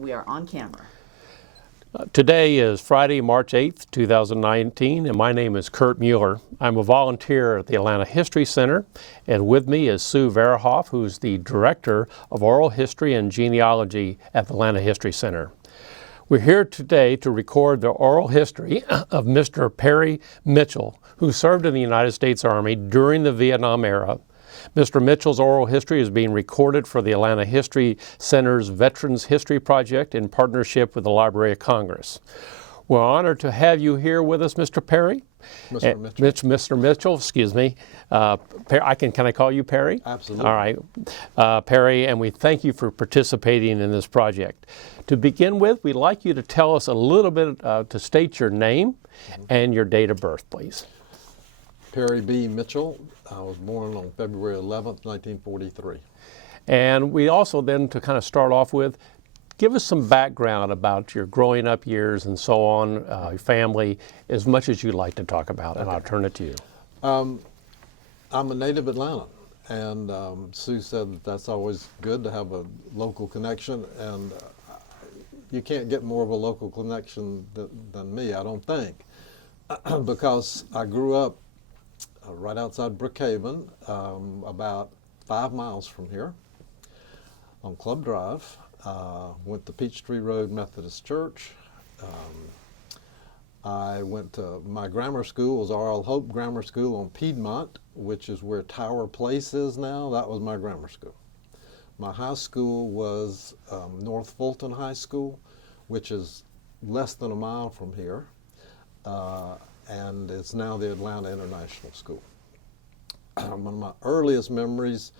We are on camera. Today is Friday, March 8th, 2019, and my name is Kurt Mueller. I'm a volunteer at the Atlanta History Center, and with me is Sue Verahoff, who's the Director of Oral History and Genealogy at the Atlanta History Center. We're here today to record the oral history of Mr. Perry Mitchell, who served in the United States Army during the Vietnam era. Mr. Mitchell's oral history is being recorded for the Atlanta History Center's Veterans History Project in partnership with the Library of Congress. We're honored to have you here with us, Mr. Perry. Mr. Mitchell. Mr. Mitchell, excuse me. Can I call you Perry? Absolutely. All right, Perry, and we thank you for participating in this project. To begin with, we'd like you to tell us a little bit, to state your name and your date of birth, please. Perry B. Mitchell. I was born on February 11th, 1943. And we also then, to kind of start off with, give us some background about your growing up years and so on, your family, as much as you'd like to talk about, and I'll turn it to you. I'm a native Atlantan, and Sue said that that's always good to have a local connection, and you can't get more of a local connection than me, I don't think, because I grew up right outside Brookhaven, about 5 miles from here, on Club Drive. Went to Peachtree Road Methodist Church. I went to, my grammar school was R.L. Hope Grammar School on Piedmont, which is where Tower Place is now. That was my grammar school. My high school was North Fulton High School, which is less than a mile from here. And it's now the Atlanta International School. One of my earliest memories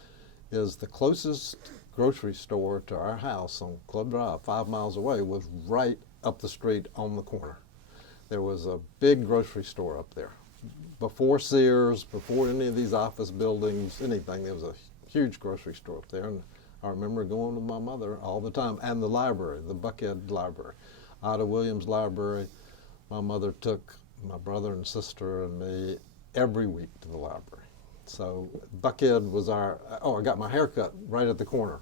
is the closest grocery store to our house on Club Drive, 5 miles away, was right up the street on the corner. There was a big grocery store up there. Before Sears, before any of these office buildings, anything, there was a huge grocery store up there. And I remember going with my mother all the time, and the library, the Buckhead Library, Ida Williams Library. My mother took my brother and sister and me every week to the library. So Buckhead was our, I got my hair cut right at the corner,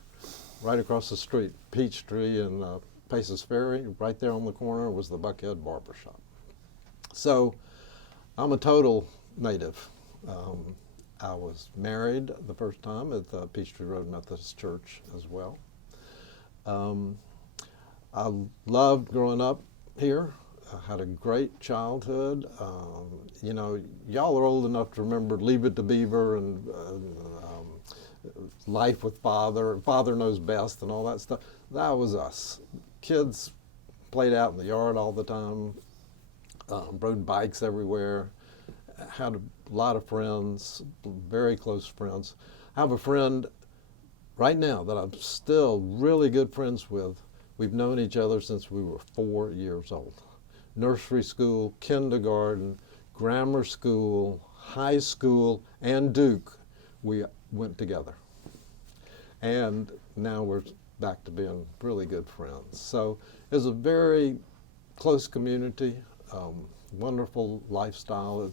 right across the street. Peachtree and Paces Ferry, right there on the corner was the Buckhead Barber Shop. So I'm a total native. I was married the first time at the Peachtree Road Methodist Church as well. I loved growing up here. I had a great childhood. You know, y'all are old enough to remember Leave It to Beaver and Life with Father, Father Knows Best and all that stuff. That was us. Kids played out in the yard all the time, rode bikes everywhere, had a lot of friends, very close friends. I have a friend right now that I'm still really good friends with. We've known each other since we were 4 years old. Nursery school, kindergarten, grammar school, high school, and Duke, we went together. And now we're back to being really good friends. So it's a very close community, wonderful lifestyle.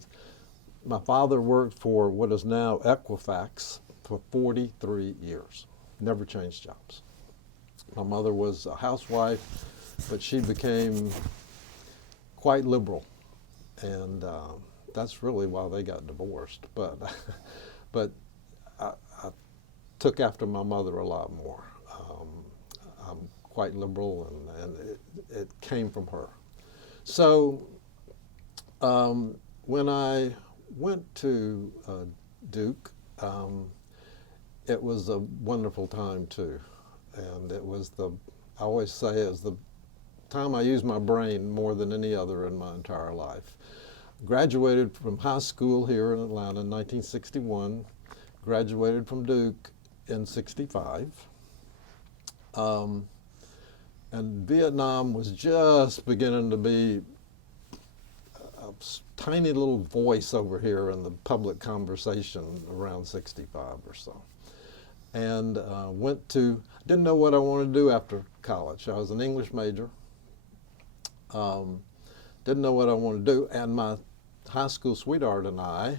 My father worked for what is now Equifax for 43 years, never changed jobs. My mother was a housewife, but she became quite liberal, and that's really why they got divorced. But I took after my mother a lot more. I'm quite liberal, and it came from her. So when I went to Duke, it was a wonderful time too, and it was I always say it was the time I used my brain more than any other in my entire life. Graduated from high school here in Atlanta in 1961, graduated from Duke in 65. And Vietnam was just beginning to be a tiny little voice over here in the public conversation around 65 or so. And didn't know what I wanted to do after college. I was an English major. Didn't know what I wanted to do, and my high school sweetheart and I,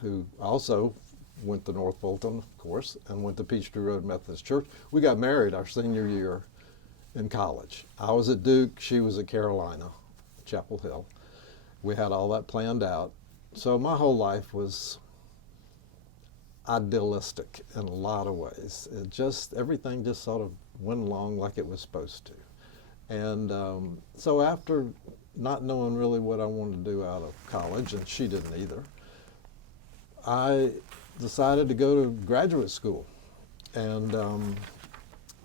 who also went to North Fulton, of course, and went to Peachtree Road Methodist Church, we got married our senior year in college. I was at Duke, she was at Carolina, Chapel Hill. We had all that planned out. So my whole life was idealistic in a lot of ways. Everything just sort of went along like it was supposed to. And so after not knowing really what I wanted to do out of college, and she didn't either, I decided to go to graduate school. And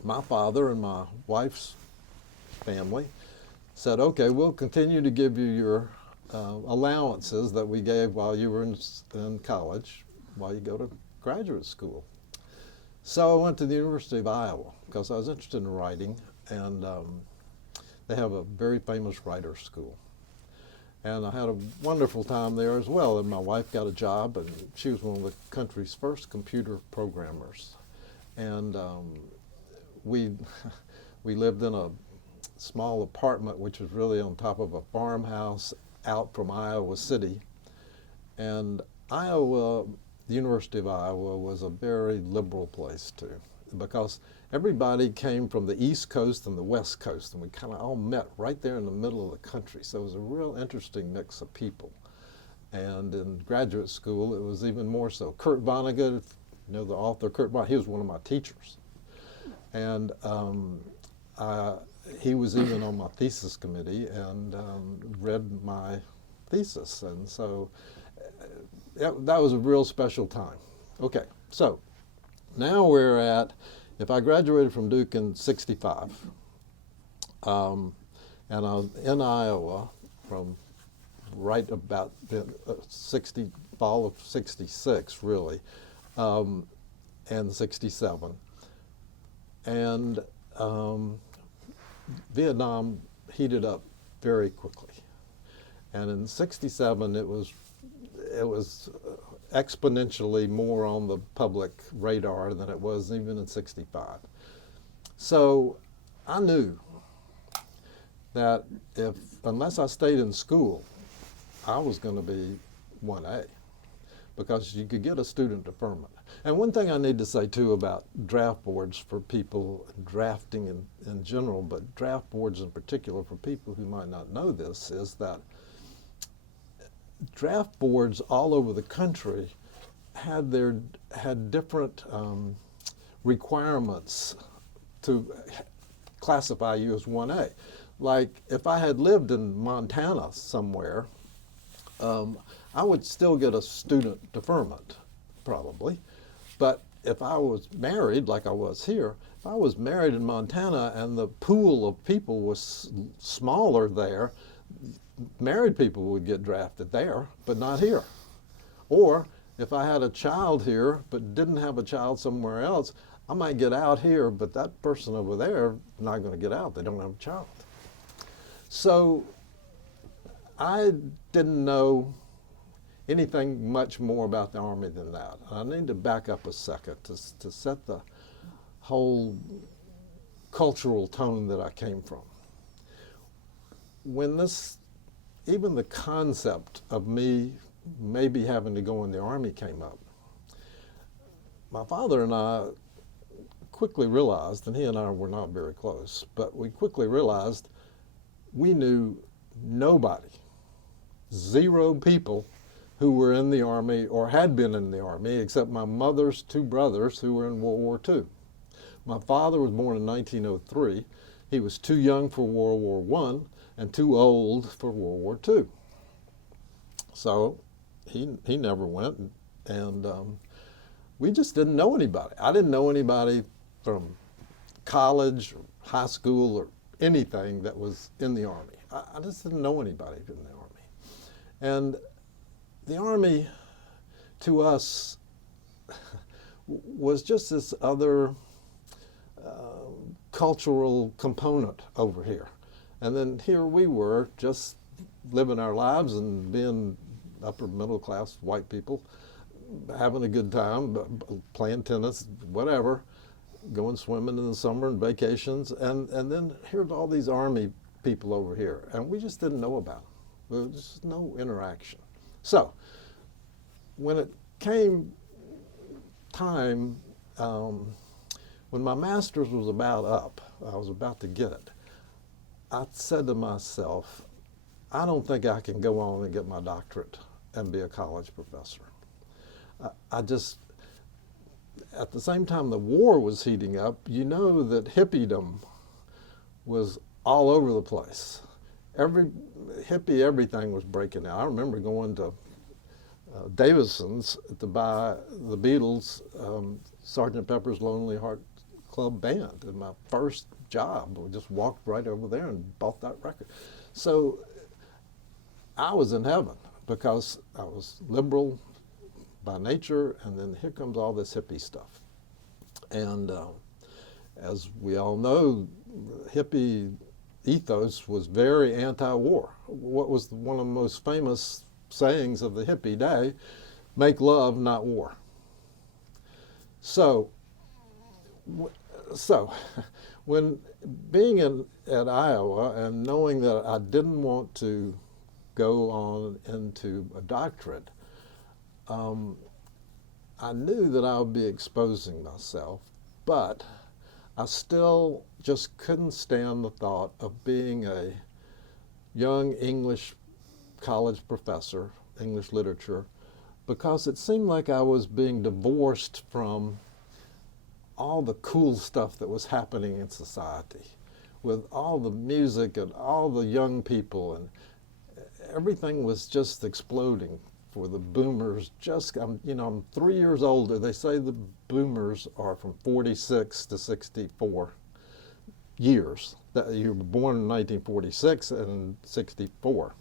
my father and my wife's family said, okay, we'll continue to give you your allowances that we gave while you were in college, while you go to graduate school. So I went to the University of Iowa because I was interested in writing, and they have a very famous writer's school. And I had a wonderful time there as well, and my wife got a job, and she was one of the country's first computer programmers. And we lived in a small apartment which was really on top of a farmhouse out from Iowa City. And Iowa, the University of Iowa, was a very liberal place too, because everybody came from the East Coast and the West Coast, and we kind of all met right there in the middle of the country. So it was a real interesting mix of people. And in graduate school, it was even more so. Kurt Vonnegut, if you know the author, Kurt Vonnegut, he was one of my teachers. And he was even on my thesis committee and read my thesis. And so that was a real special time. Okay, so now we're at, if I graduated from Duke in '65, and I was in Iowa from right about the fall of '66, really, and '67. And Vietnam heated up very quickly. And in '67, it was exponentially more on the public radar than it was even in '65. So I knew that unless I stayed in school, I was going to be 1A, because you could get a student deferment. And one thing I need to say too about draft boards for people, drafting in general, but draft boards in particular for people who might not know this, is that draft boards all over the country had different requirements to classify you as 1A. Like if I had lived in Montana somewhere, I would still get a student deferment, probably. But if I was married, like I was here, if I was married in Montana and the pool of people was smaller there, married people would get drafted there, but not here. Or if I had a child here but didn't have a child somewhere else, I might get out here, but that person over there is not going to get out. They don't have a child. So I didn't know anything much more about the Army than that. I need to back up a second to set the whole cultural tone that I came from. When even the concept of me maybe having to go in the Army came up, my father and I quickly realized, and he and I were not very close, but we quickly realized we knew nobody, 0 people who were in the Army or had been in the Army, except my mother's 2 brothers who were in World War II. My father was born in 1903. He was too young for World War I and too old for World War II. So he never went, and we just didn't know anybody. I didn't know anybody from college or high school or anything that was in the Army. I just didn't know anybody in the Army. And the Army, to us, was just this other cultural component over here. And then here we were, just living our lives and being upper middle class white people, having a good time, playing tennis, whatever, going swimming in the summer and vacations. And then here's all these Army people over here. And we just didn't know about them. There was just no interaction. So when it came time, When my master's was about up, I was about to get it, I said to myself, I don't think I can go on and get my doctorate and be a college professor. I just, at the same time the war was heating up, you know that hippiedom was all over the place. Everything was breaking out. I remember going to Davison's to buy the Beatles' Sgt. Pepper's Lonely Heart Club Band in my first job. We just walked right over there and bought that record. So I was in heaven because I was liberal by nature, and then here comes all this hippie stuff. And as we all know, hippie ethos was very anti-war. What was one of the most famous sayings of the hippie day? Make love, not war. So when being at Iowa and knowing that I didn't want to go on into a doctorate, I knew that I would be exposing myself, but I still just couldn't stand the thought of being a young English college professor, English literature, because it seemed like I was being divorced from all the cool stuff that was happening in society, with all the music and all the young people, and everything was just exploding for the boomers. I'm 3 years older. They say the boomers are from 46 to 64 years. You were born in 1946 and 64.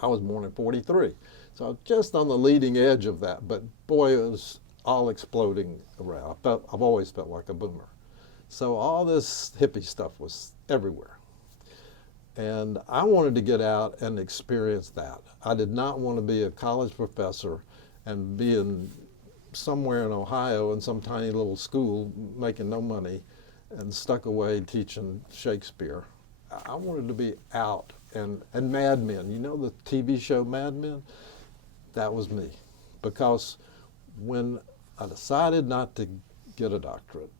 I was born in 43. So I was just on the leading edge of that, but boy, it was all exploding around. I've always felt like a boomer. So all this hippie stuff was everywhere. And I wanted to get out and experience that. I did not want to be a college professor and be somewhere in Ohio in some tiny little school making no money and stuck away teaching Shakespeare. I wanted to be out. And Mad Men, you know the TV show Mad Men? That was me. Because when I decided not to get a doctorate,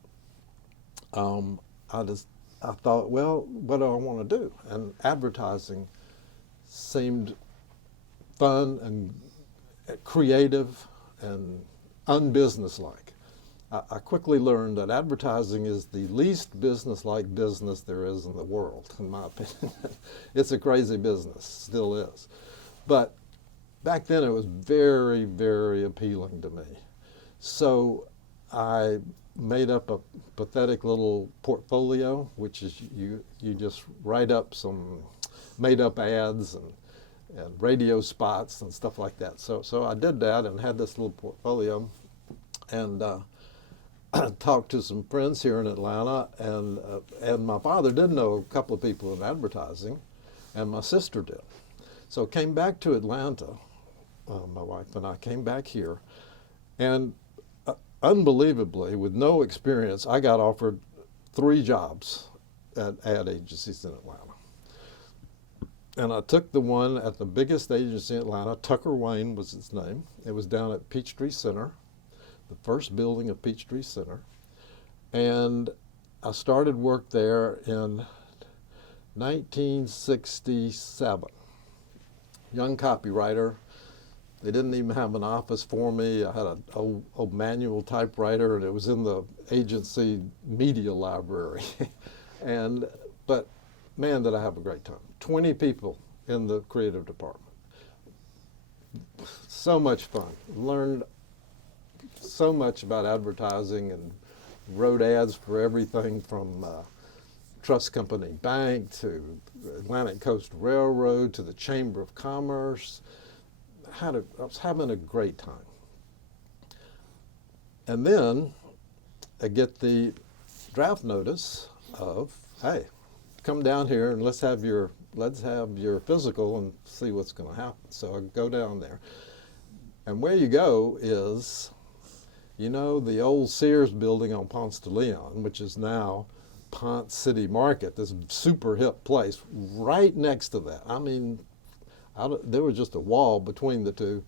I thought, well, what do I want to do? And advertising seemed fun and creative and unbusinesslike. I quickly learned that advertising is the least businesslike business there is in the world, in my opinion. It's a crazy business, still is. But back then it was very, very appealing to me. So I made up a pathetic little portfolio, which is you just write up some made up ads and radio spots and stuff like that. So I did that and had this little portfolio, and talked to some friends here in Atlanta, and my father did know a couple of people in advertising, and my sister did. So came back to Atlanta, my wife and I came back here, and unbelievably, with no experience, I got offered 3 jobs at ad agencies in Atlanta. And I took the one at the biggest agency in Atlanta. Tucker Wayne was its name. It was down at Peachtree Center, the first building of Peachtree Center. And I started work there in 1967. Young copywriter. They didn't even have an office for me. I had an old manual typewriter, and it was in the agency media library. But man, did I have a great time. 20 people in the creative department. So much fun. Learned so much about advertising and wrote ads for everything from Trust Company Bank to Atlantic Coast Railroad to the Chamber of Commerce. I was having a great time. And then I get the draft notice of, hey, come down here and let's have your physical and see what's going to happen. So I go down there. And where you go is, you know, the old Sears building on Ponce de Leon, which is now Ponce City Market, this super hip place, right next to that. I mean, there was just a wall between the two,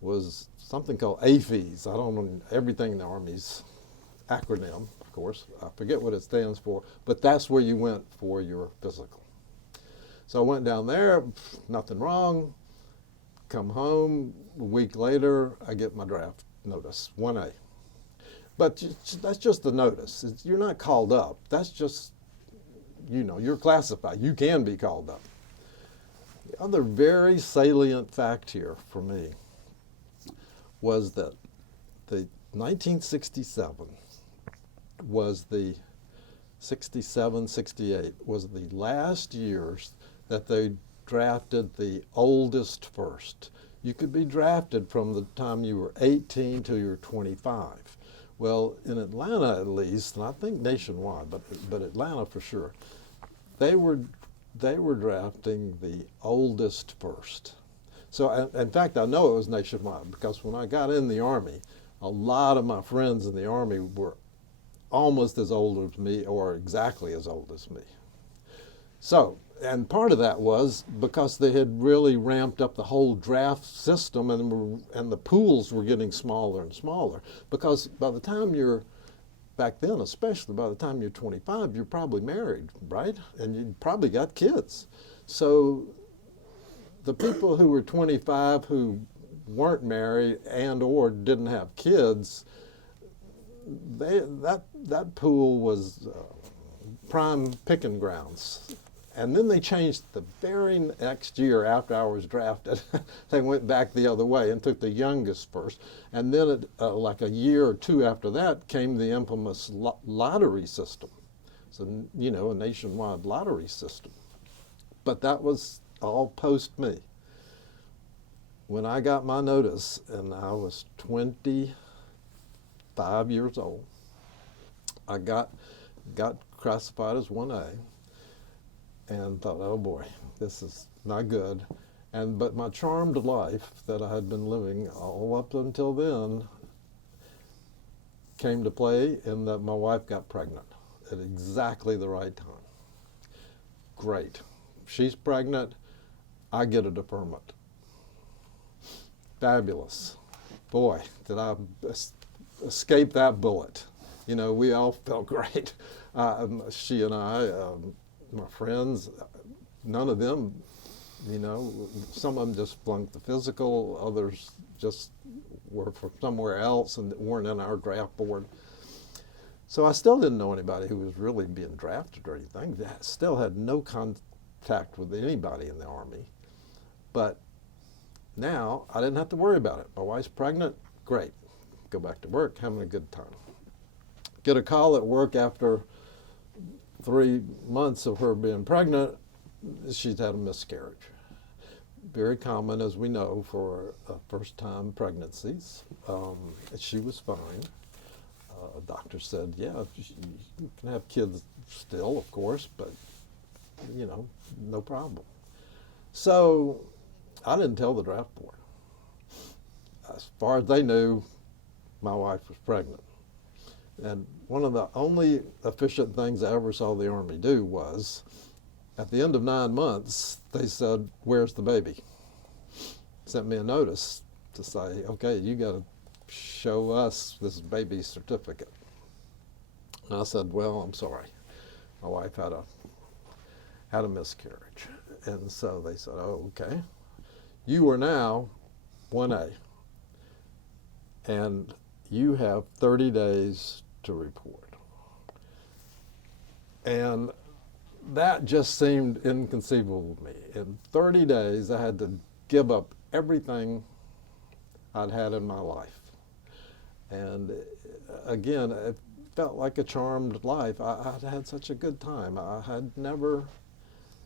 was something called AFES. I don't know everything in the Army's acronym, of course. I forget what it stands for, but that's where you went for your physical. So I went down there, nothing wrong, come home, a week later, I get my draft notice, 1A. But that's just the notice. You're not called up. That's just, you're classified. You can be called up. The other very salient fact here for me was that the 1967 was the 67, 68 was the last years that they drafted the oldest first. You could be drafted from the time you were 18 till you were 25. Well, in Atlanta at least, and I think nationwide, but Atlanta for sure, they were drafting the oldest first. So in fact, I know it was nationwide because when I got in the Army, a lot of my friends in the Army were almost as old as me or exactly as old as me. So, and part of that was because they had really ramped up the whole draft system and the pools were getting smaller and smaller. Because by the time you're, back then especially, by the time you're 25, you're probably married, right? And you probably got kids. So the people who were 25 who weren't married and or didn't have kids, that pool was prime picking grounds. And then they changed the very next year after I was drafted. They went back the other way and took the youngest first. And then like a year or two after that came the infamous lottery system. So, a nationwide lottery system. But that was all post me. When I got my notice and I was 25 years old, I got classified as 1A. And thought, oh boy, this is not good. But my charmed life that I had been living all up until then came to play in that my wife got pregnant at exactly the right time. Great. She's pregnant, I get a deferment. Fabulous. Boy, did I escape that bullet. We all felt great. She and I, my friends, none of them, some of them just flunked the physical, others just were from somewhere else and weren't in our draft board. So I still didn't know anybody who was really being drafted or anything. I still had no contact with anybody in the Army. But now I didn't have to worry about it. My wife's pregnant, great. Go back to work, having a good time. Get a call at work after 3 months of her being pregnant, she'd had a miscarriage. Very common, as we know, for first-time pregnancies. She was fine. Doctor said, yeah, you can have kids still, of course, but, no problem. So I didn't tell the draft board. As far as they knew, my wife was pregnant. And one of the only efficient things I ever saw the Army do was, at the end of 9 months, they said, where's the baby? Sent me a notice to say, okay, you got to show us this baby certificate. And I said, well, I'm sorry. My wife had a miscarriage. And so they said, oh, okay. You are now 1A. And you have 30 days to report. And that just seemed inconceivable to me. In 30 days, I had to give up everything I'd had in my life. And again, it felt like a charmed life. I'd had such a good time. I had never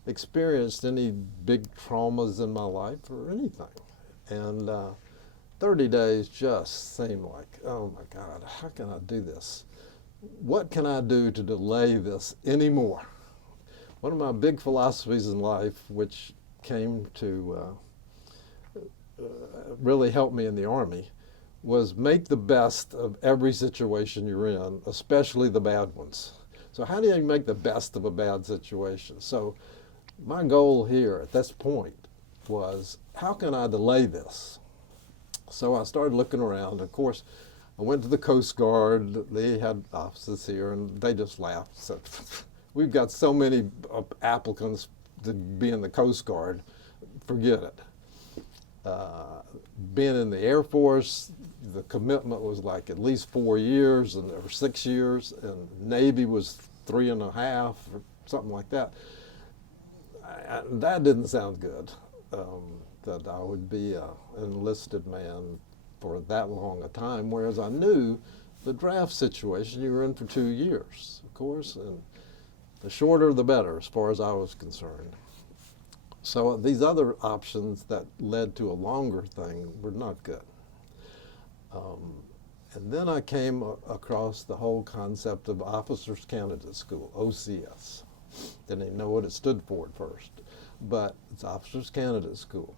experienced any big traumas in my life or anything. And 30 days just seemed like, oh my God, how can I do this? What can I do to delay this anymore? One of my big philosophies in life, which came to really help me in the Army, was make the best of every situation you're in, especially the bad ones. So how do you make the best of a bad situation? So my goal here at this point was, how can I delay this? So I started looking around. Of course, I went to the Coast Guard. They had offices here, and they just laughed. Said, "We've got so many applicants to be in the Coast Guard, forget it." Being in the Air Force, the commitment was like at least 4 years or 6 years, and Navy was 3.5 or something like that. That didn't sound good, that I would be an enlisted man for that long a time, whereas I knew the draft situation, you were in for 2 years, of course, and the shorter the better as far as I was concerned. So these other options that led to a longer thing were not good. And then I came across the whole concept of Officers Candidate School, OCS. Didn't even know what it stood for at first, but it's Officers Candidate School.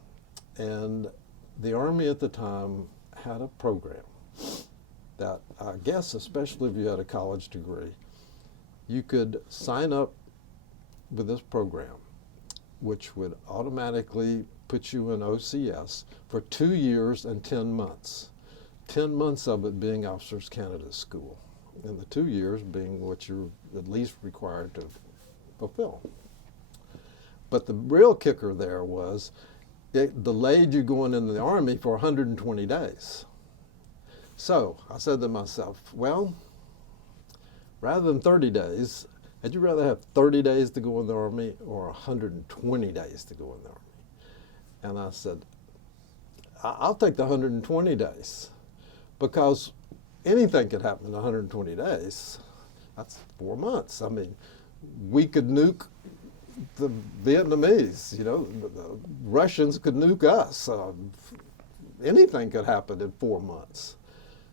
And the Army at the time had a program that I guess, especially if you had a college degree, you could sign up with this program, which would automatically put you in OCS for 2 years and 10 months. 10 months of it being Officers Candidate School, and the 2 years being what you're at least required to fulfill. But the real kicker there was it delayed you going into the Army for 120 days. So I said to myself, well, rather than 30 days, would you rather have 30 days to go in the Army or 120 days to go in the Army? And I said, I'll take the 120 days, because anything could happen in 120 days. That's 4 months. I mean, we could nuke the Vietnamese, you know, the Russians could nuke us. Anything could happen in 4 months.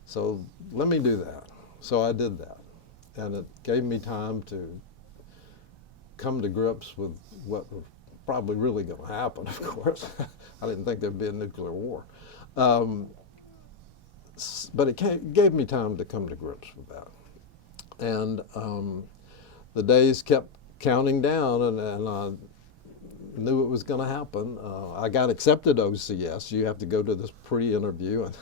So let me do that. So I did that. And it gave me time to come to grips with what was probably really going to happen, of course. I didn't think there'd be a nuclear war. But it gave me time to come to grips with that. And the days kept counting down, and I knew it was going to happen. I got accepted to OCS. You have to go to this pre-interview. And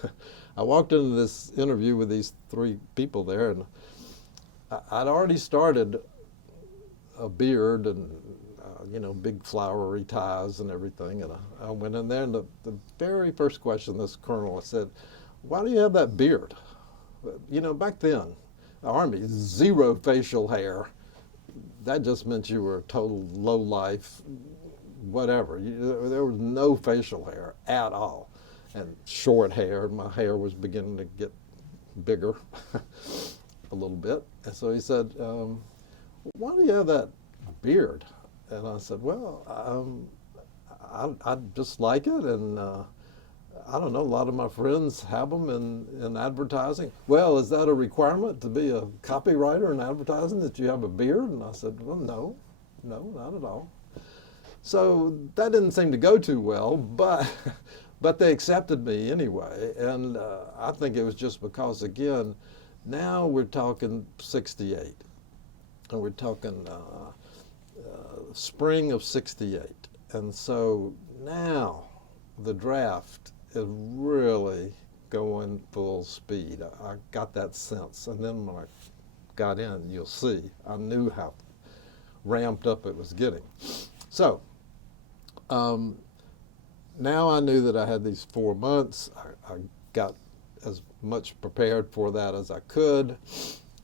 I walked into this interview with these 3 people there, and I'd already started a beard and, you know, big flowery ties and everything. And I went in there, and the very first question, this colonel said, "Why do you have that beard?" You know, back then, the Army, 0 facial hair. That just meant you were a total low-life, whatever. There was no facial hair at all. And short hair. My hair was beginning to get bigger a little bit. And so he said, "Why do you have that beard?" And I said, "Well, I just like it, and I don't know, a lot of my friends have them in advertising." "Well, is that a requirement to be a copywriter in advertising, that you have a beard?" And I said, "Well, no, not at all." So that didn't seem to go too well, but they accepted me anyway. And I think it was just because, again, now we're talking 68, and we're talking spring of 68. And so now the draft is really going full speed. I got that sense. And then when I got in, you'll see, I knew how ramped up it was getting. So now I knew that I had these 4 months. I got as much prepared for that as I could,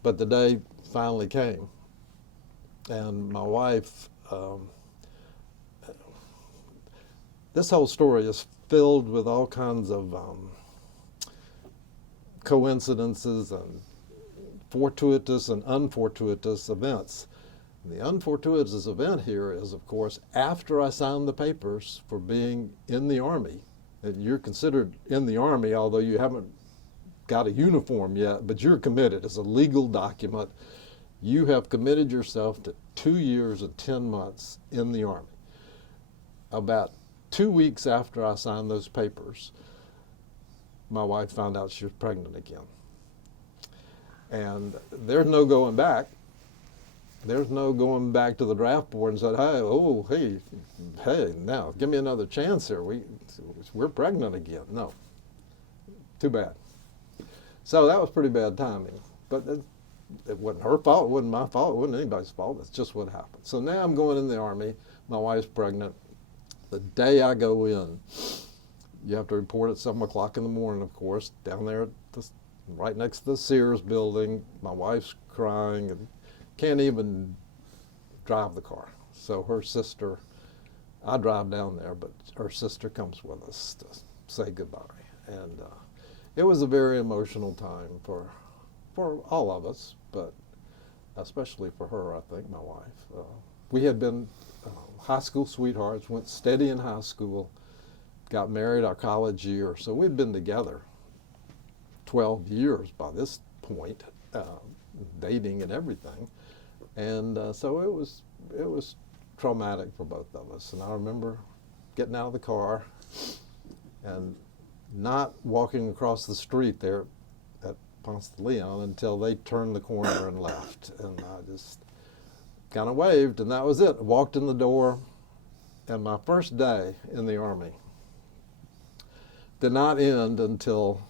but the day finally came. And my wife, this whole story is filled with all kinds of coincidences and fortuitous and unfortuitous events. The unfortuitous event here is, of course, after I signed the papers for being in the Army. And you're considered in the Army, although you haven't got a uniform yet, but you're committed. It's a legal document. You have committed yourself to 2 years and 10 months in the Army. About 2 weeks after I signed those papers, my wife found out she was pregnant again. And there's no going back. There's no going back to the draft board and said, hey, now give me another chance here. We're pregnant again. No, too bad. So that was pretty bad timing. But it wasn't her fault, it wasn't my fault, it wasn't anybody's fault. It's just what happened. So now I'm going in the Army. My wife's pregnant. The day I go in, you have to report at 7 o'clock in the morning, of course, down there right next to the Sears building. My wife's crying and can't even drive the car. So her sister, I drive down there, but her sister comes with us to say goodbye. And it was a very emotional time for all of us, but especially for her, I think, my wife. We had been high school sweethearts, went steady in high school, got married our college year, so we'd been together 12 years by this point, dating and everything. And so it was traumatic for both of us. And I remember getting out of the car and not walking across the street there at Ponce de Leon until they turned the corner and left. And I just kind of waved, and that was it. I walked in the door, and my first day in the Army did not end until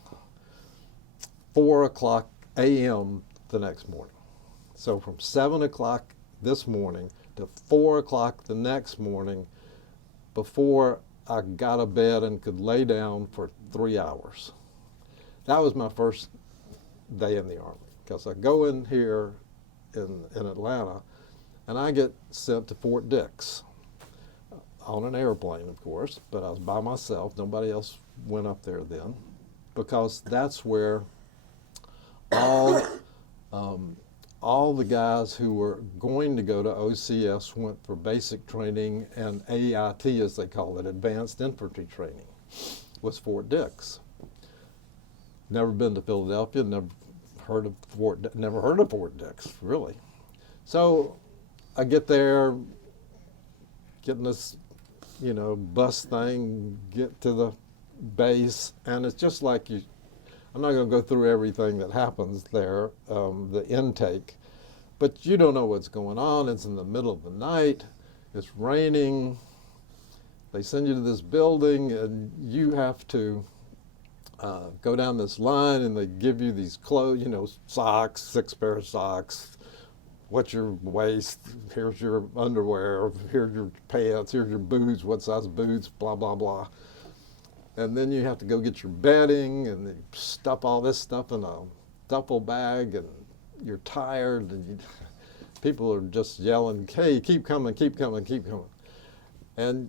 4 o'clock a.m. the next morning. So from 7 o'clock this morning to 4 o'clock the next morning before I got a bed and could lay down for 3 hours. That was my first day in the Army, because I go in here in Atlanta and I get sent to Fort Dix on an airplane, of course, but I was by myself. Nobody else went up there then, because that's where all the guys who were going to go to OCS went for basic training, and AIT, as they call it, Advanced Infantry Training, was Fort Dix. Never been to Philadelphia, never heard of Fort Dix, really. So I get there, getting this, bus thing, get to the base, and it's just like I'm not going to go through everything that happens there, the intake, but you don't know what's going on. It's in the middle of the night. It's raining. They send you to this building, and you have to go down this line, and they give you these clothes, socks, 6 pair of socks. What's your waist? Here's your underwear. Here's your pants. Here's your boots. What size boots? Blah, blah, blah. And then you have to go get your bedding, and they stuff all this stuff in a duffel bag, and you're tired, and people are just yelling, hey, keep coming, keep coming, keep coming. And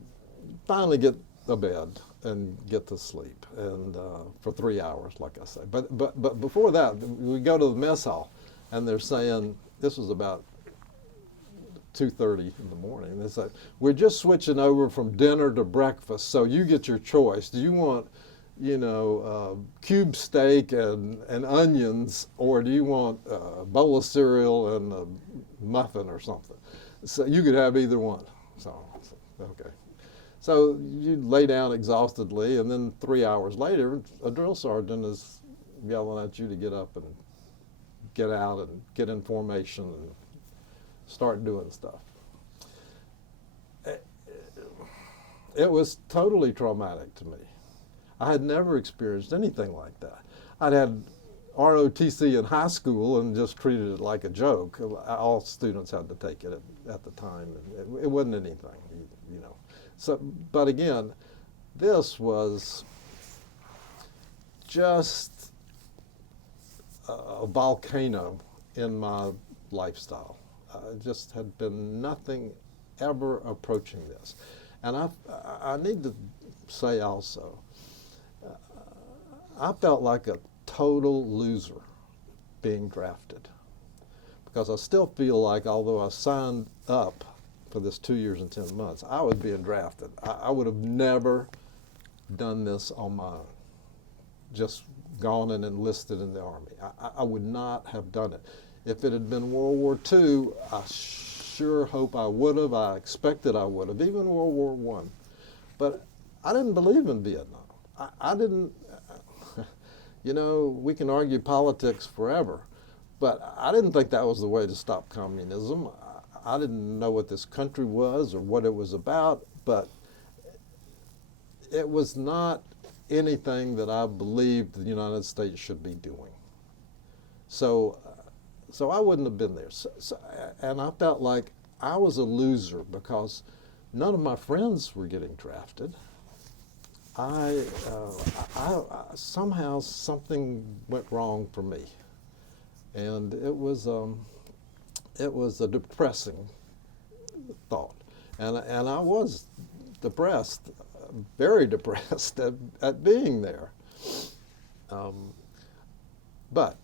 finally get a bed and get to sleep, and for 3 hours, like I say. But before that, we go to the mess hall, and they're saying, this was about 2:30 in the morning. They say, we're just switching over from dinner to breakfast, so you get your choice. Do you want, cube steak and onions, or do you want a bowl of cereal and a muffin or something? So you could have either one. So okay. So you lay down exhaustedly, and then 3 hours later, a drill sergeant is yelling at you to get up and get out and get in formation and start doing stuff. It was totally traumatic to me. I had never experienced anything like that. I'd had ROTC in high school and just treated it like a joke. All students had to take it at the time, and it wasn't anything, So, but again, this was just a volcano in my lifestyle. Just had been nothing ever approaching this. And I need to say also, I felt like a total loser being drafted, because I still feel like, although I signed up for this 2 years and 10 months, I was being drafted. I would have never done this on my own, just gone and enlisted in the Army. I would not have done it. If it had been World War II, I sure hope I would have. I expected I would have, even World War I. But I didn't believe in Vietnam. I didn't, we can argue politics forever, but I didn't think that was the way to stop communism. I didn't know what this country was or what it was about, but it was not anything that I believed the United States should be doing. So, so I wouldn't have been there. And I felt like I was a loser because none of my friends were getting drafted. Somehow something went wrong for me, and it was a depressing thought, and I was depressed, very depressed at being there. But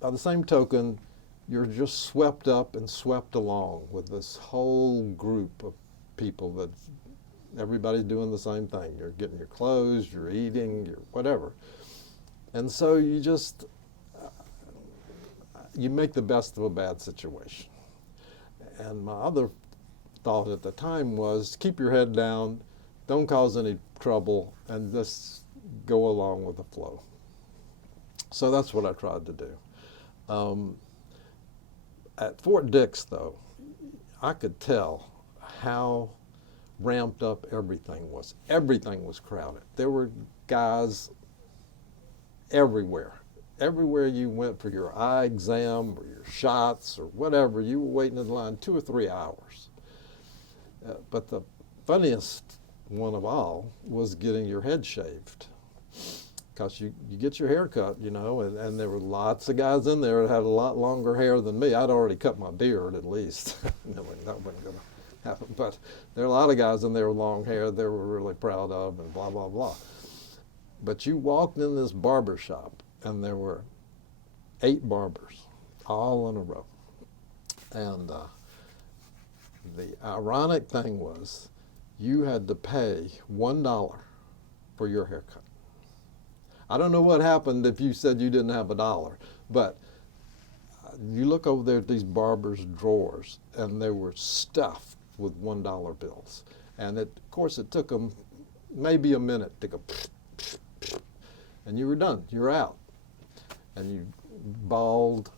by the same token, you're just swept up and swept along with this whole group of people that everybody's doing the same thing. You're getting your clothes, you're eating, you're whatever. And so you just, you make the best of a bad situation. And my other thought at the time was keep your head down, don't cause any trouble, and just go along with the flow. So that's what I tried to do. At Fort Dix, though, I could tell how ramped up everything was. Everything was crowded. There were guys everywhere. Everywhere you went for your eye exam or your shots or whatever, you were waiting in line 2 or 3 hours. But the funniest one of all was getting your head shaved. Because you get your hair cut, you know, and there were lots of guys in there that had a lot longer hair than me. I'd already cut my beard at least. That wasn't going to happen. But there are a lot of guys in there with long hair they were really proud of and blah, blah, blah. But you walked in this barber shop and there were 8 barbers all in a row. And the ironic thing was you had to pay $1 for your haircut. I don't know what happened if you said you didn't have $1, but you look over there at these barbers' drawers, and they were stuffed with $1 bills. And of course, it took them maybe a minute to go, and you were done. You're out. And you bald.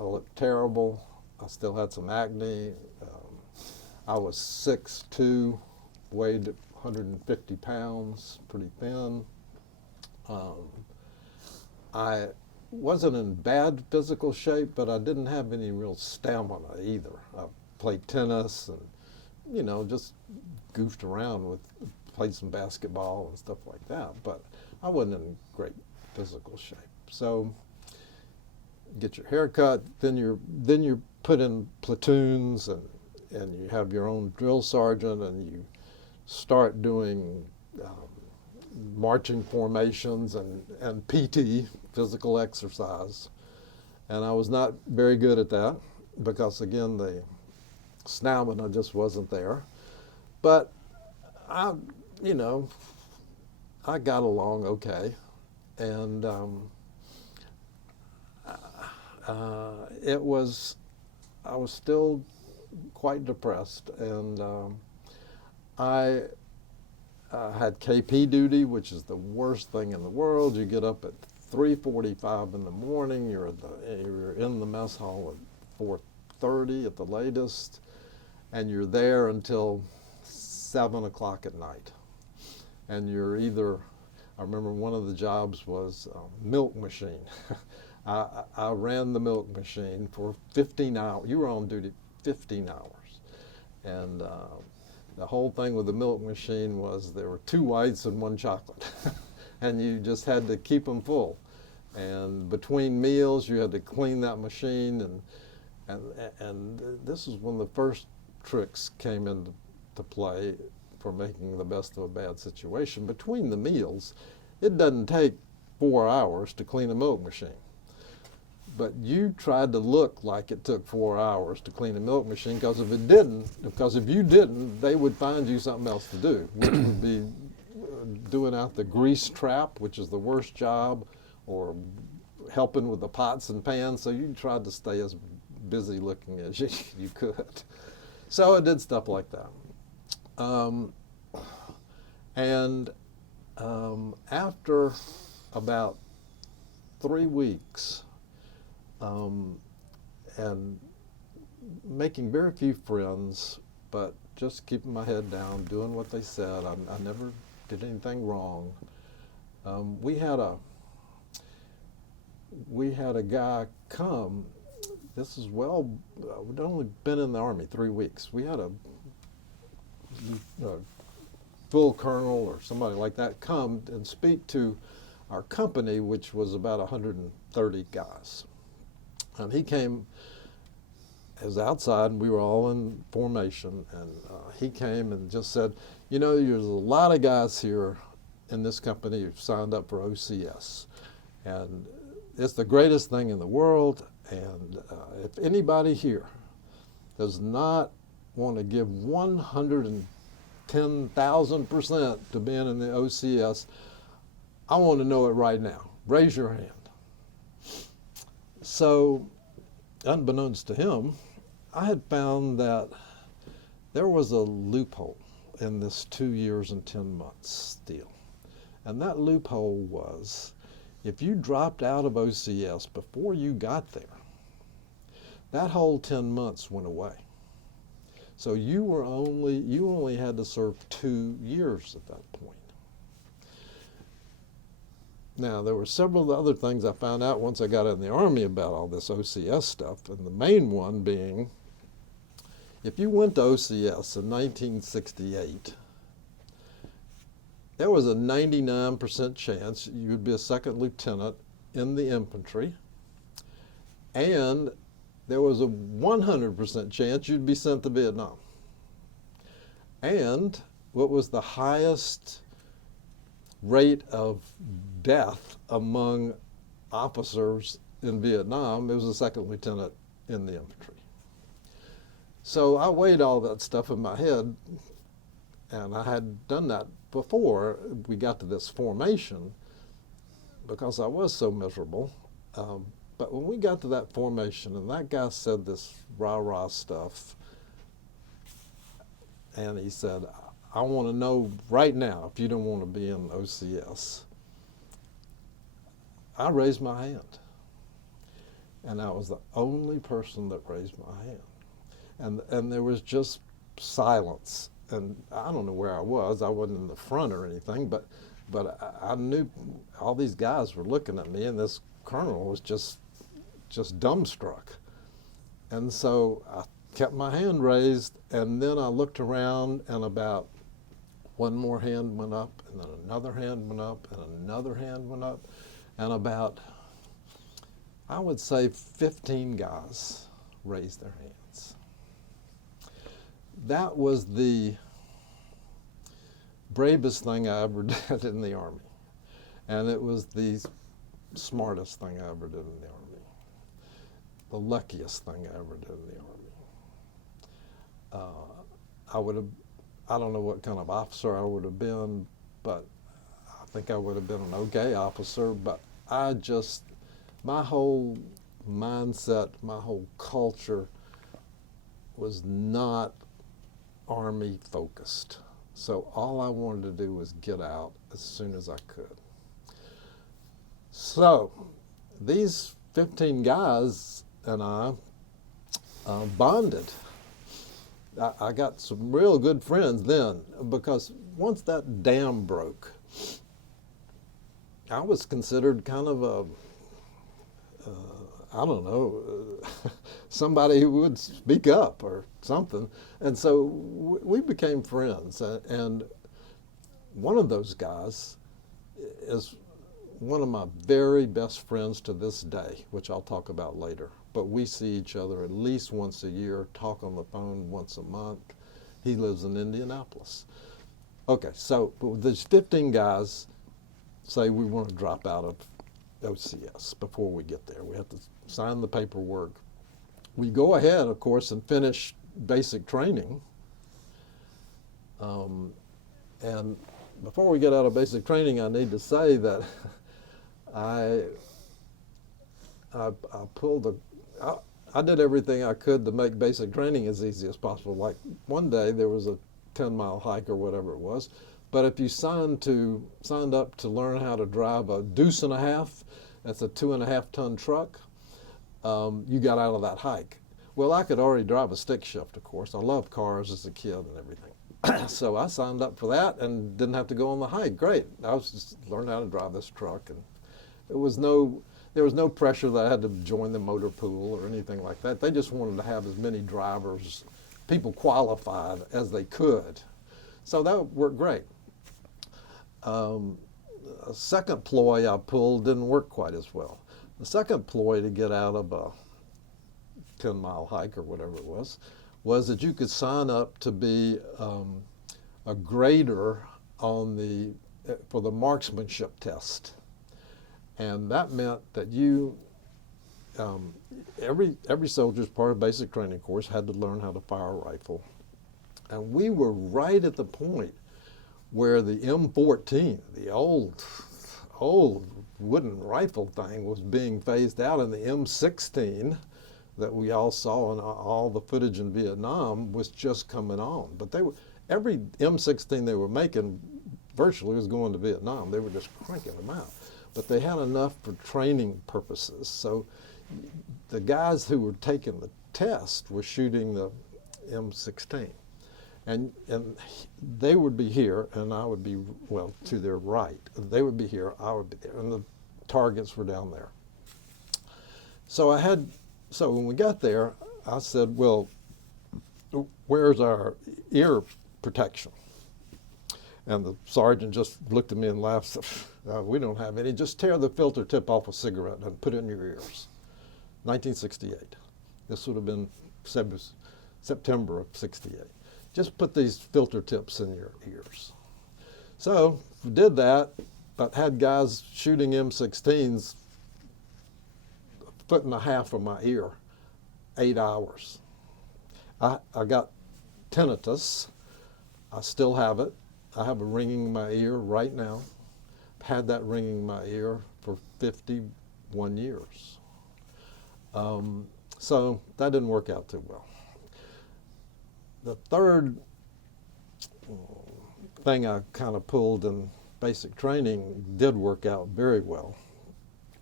I looked terrible. I still had some acne. I was 6'2", weighed 150 pounds, pretty thin. I wasn't in bad physical shape, but I didn't have any real stamina either. I played tennis and, you know, just goofed around played some basketball and stuff like that, but I wasn't in great physical shape. So get your hair cut, then you're put in platoons and you have your own drill sergeant and you start doing marching formations and PT, physical exercise. And I was not very good at that because, again, the stamina just wasn't there. But I got along okay. And I was still quite depressed. And I had KP duty, which is the worst thing in the world. You get up at 3:45 in the morning. You're in the mess hall at 4:30 at the latest, and you're there until 7 o'clock at night. And you're either, I remember one of the jobs was milk machine. I ran the milk machine for 15 hours. You were on duty 15 hours, and the whole thing with the milk machine was there were 2 whites and 1 chocolate, and you just had to keep them full. And between meals, you had to clean that machine, and this is when the first tricks came into play for making the best of a bad situation. Between the meals, it doesn't take 4 hours to clean a milk machine. But you tried to look like it took 4 hours to clean a milk machine, because if you didn't, they would find you something else to do, which would be doing out the grease trap, which is the worst job, or helping with the pots and pans. So you tried to stay as busy looking as you could. So I did stuff like that. After about 3 weeks, and making very few friends, but just keeping my head down, doing what they said. I never did anything wrong. We had we had a guy come. This is we'd only been in the Army 3 weeks. We had a full colonel or somebody like that come and speak to our company, which was about 130 guys. And he came as outside, and we were all in formation, and he came and just said, you know, there's a lot of guys here in this company who've signed up for OCS, and it's the greatest thing in the world, and if anybody here does not want to give 110,000% to being in the OCS, I want to know it right now. Raise your hand. So, unbeknownst to him, I had found that there was a loophole in this 2 years and 10 months deal. And that loophole was, if you dropped out of OCS before you got there, that whole 10 months went away. So you only had to serve 2 years at that point. Now, there were several other things I found out once I got in the Army about all this OCS stuff, and the main one being, if you went to OCS in 1968, there was a 99% chance you would be a second lieutenant in the infantry, and there was a 100% chance you'd be sent to Vietnam. And what was the highest rate of death among officers in Vietnam? It was a second lieutenant in the infantry. So I weighed all that stuff in my head, and I had done that before we got to this formation because I was so miserable. But when we got to that formation and that guy said this rah-rah stuff, and he said, I want to know right now if you don't want to be in OCS, I raised my hand. And I was the only person that raised my hand. And there was just silence. And I don't know where I was. I wasn't in the front or anything, but I knew all these guys were looking at me, and this colonel was just dumbstruck. And so I kept my hand raised, and then I looked around, and about one more hand went up, and then another hand went up, and another hand went up, and about, I would say, 15 guys raised their hands. That was the bravest thing I ever did in the Army. And it was the smartest thing I ever did in the Army. The luckiest thing I ever did in the Army. I don't know what kind of officer I would have been, but I think I would have been an okay officer, but my whole mindset, my whole culture was not Army focused. So all I wanted to do was get out as soon as I could. So these 15 guys and I bonded. I got some real good friends then, because once that dam broke, I was considered kind of somebody who would speak up or something. And so we became friends. And one of those guys is one of my very best friends to this day, which I'll talk about later. But we see each other at least once a year, talk on the phone once a month. He lives in Indianapolis. Okay, so these 15 guys say we want to drop out of OCS before we get there. We have to sign the paperwork. We go ahead, of course, and finish basic training. And before we get out of basic training, I need to say that I did everything I could to make basic training as easy as possible. Like one day there was a 10-mile hike or whatever it was, but if you signed up to learn how to drive a deuce and a half, that's a 2.5-ton truck, you got out of that hike. Well, I could already drive a stick shift, of course. I loved cars as a kid and everything. So I signed up for that and didn't have to go on the hike. Great. I was just learning how to drive this truck, and there there was no pressure that I had to join the motor pool or anything like that. They just wanted to have as many drivers, people qualified as they could. So that worked great. A second ploy I pulled didn't work quite as well. The second ploy to get out of a 10-mile hike or whatever it was that you could sign up to be a grader on for the marksmanship test. And that meant that every soldier's part of basic training course had to learn how to fire a rifle. And we were right at the point where the M14, the old wooden rifle thing, was being phased out, and the M16 that we all saw in all the footage in Vietnam was just coming on. But every M16 they were making virtually was going to Vietnam. They were just cranking them out. But they had enough for training purposes. So the guys who were taking the test were shooting the M16. And they would be here, and I would be, well, to their right. They would be here, I would be there, and the targets were down there. So when we got there, I said, well, where's our ear protection? And the sergeant just looked at me and laughed. We don't have any. Just tear the filter tip off a cigarette and put it in your ears. 1968. This would have been September of 68. Just put these filter tips in your ears. So we did that, but had guys shooting M16s a foot and a half from my ear, 8 hours. I got tinnitus. I still have it. I have a ringing in my ear right now. Had that ringing in my ear for 51 years. So that didn't work out too well. The third thing I kind of pulled in basic training did work out very well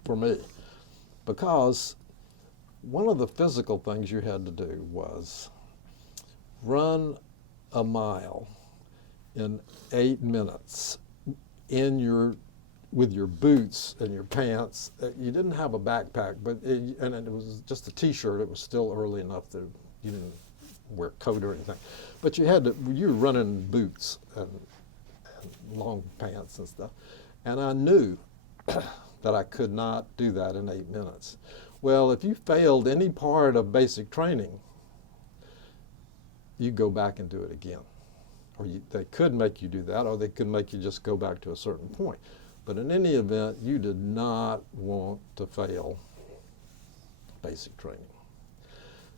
for me, because one of the physical things you had to do was run a mile in 8 minutes with your boots and your pants. You didn't have a backpack, and it was just a t-shirt. It was still early enough that you didn't wear a coat or anything. But you were running boots and long pants and stuff. And I knew that I could not do that in 8 minutes. Well, if you failed any part of basic training, you go back and do it again. Or they could make you do that, or they could make you just go back to a certain point. But in any event, you did not want to fail basic training.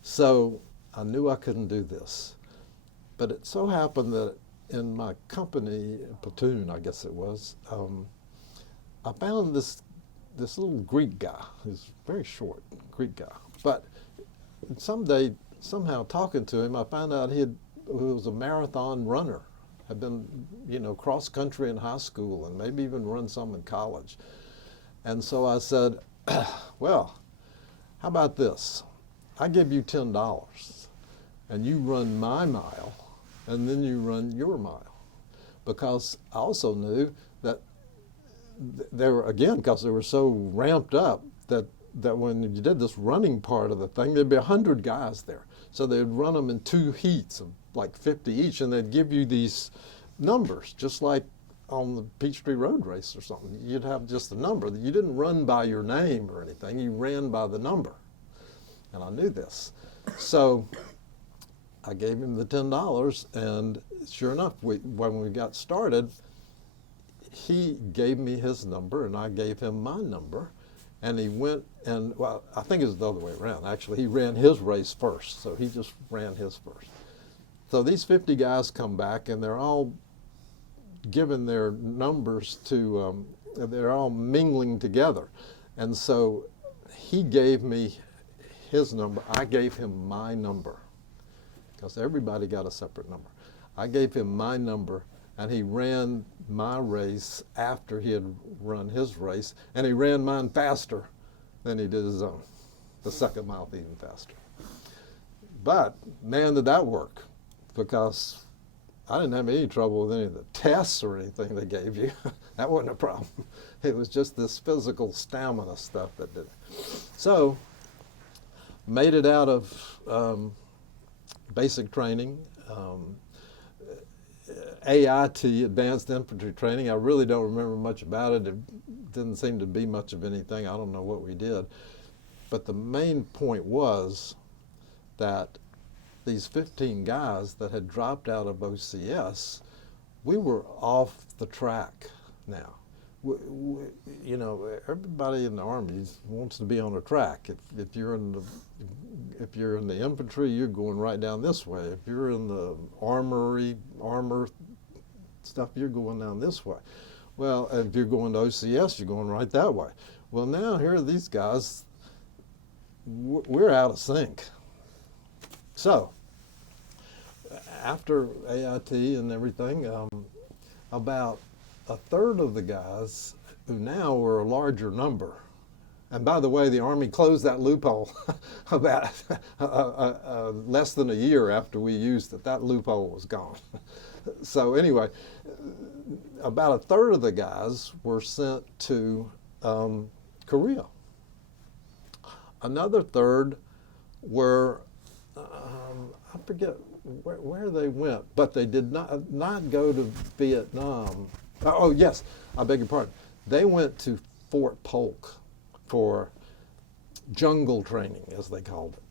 So I knew I couldn't do this. But it so happened that in my company, platoon, I guess it was, I found this little Greek guy. He's very short, Greek guy. But someday, somehow talking to him, I found out he was a marathon runner, had been, cross country in high school and maybe even run some in college. And so I said, well, how about this? I give you $10 and you run my mile and then you run your mile. Because I also knew that they were, again, because they were so ramped up that when you did this running part of the thing, there'd be 100 guys there. So they'd run them in 2 heats of like 50 each, and they'd give you these numbers, just like on the Peachtree Road Race or something. You'd have just a number. You didn't run by your name or anything. You ran by the number. And I knew this. So I gave him the $10, and sure enough, when we got started, he gave me his number, and I gave him my number. And he went and, well, I think it was the other way around. Actually, he ran his race first, so he just ran his first. So these 50 guys come back, and they're all giving their numbers to, they're all mingling together. And so he gave me his number. I gave him my number, because everybody got a separate number. I gave him my number, and he ran my race after he had run his race, and he ran mine faster than he did his own, the second mile even faster. But man, did that work, because I didn't have any trouble with any of the tests or anything they gave you. That wasn't a problem. It was just this physical stamina stuff that did it. So, made it out of basic training, AIT, Advanced Infantry Training. I really don't remember much about it. It didn't seem to be much of anything. I don't know what we did. But the main point was that these 15 guys that had dropped out of OCS, we were off the track now. You know, everybody in the Army wants to be on the track. If you're in the infantry, you're going right down this way. If you're in the armor stuff, you're going down this way. Well, if you're going to OCS, you're going right that way. Well, now here are these guys. We're out of sync. So, after AIT and everything, about a third of the guys who now were a larger number, and by the way, the Army closed that loophole about less than a year after we used it. That loophole was gone. So anyway, about a third of the guys were sent to Korea. Another third were, I forget where they went, but they did not go to Vietnam. Oh yes, I beg your pardon. They went to Fort Polk for jungle training, as they called it.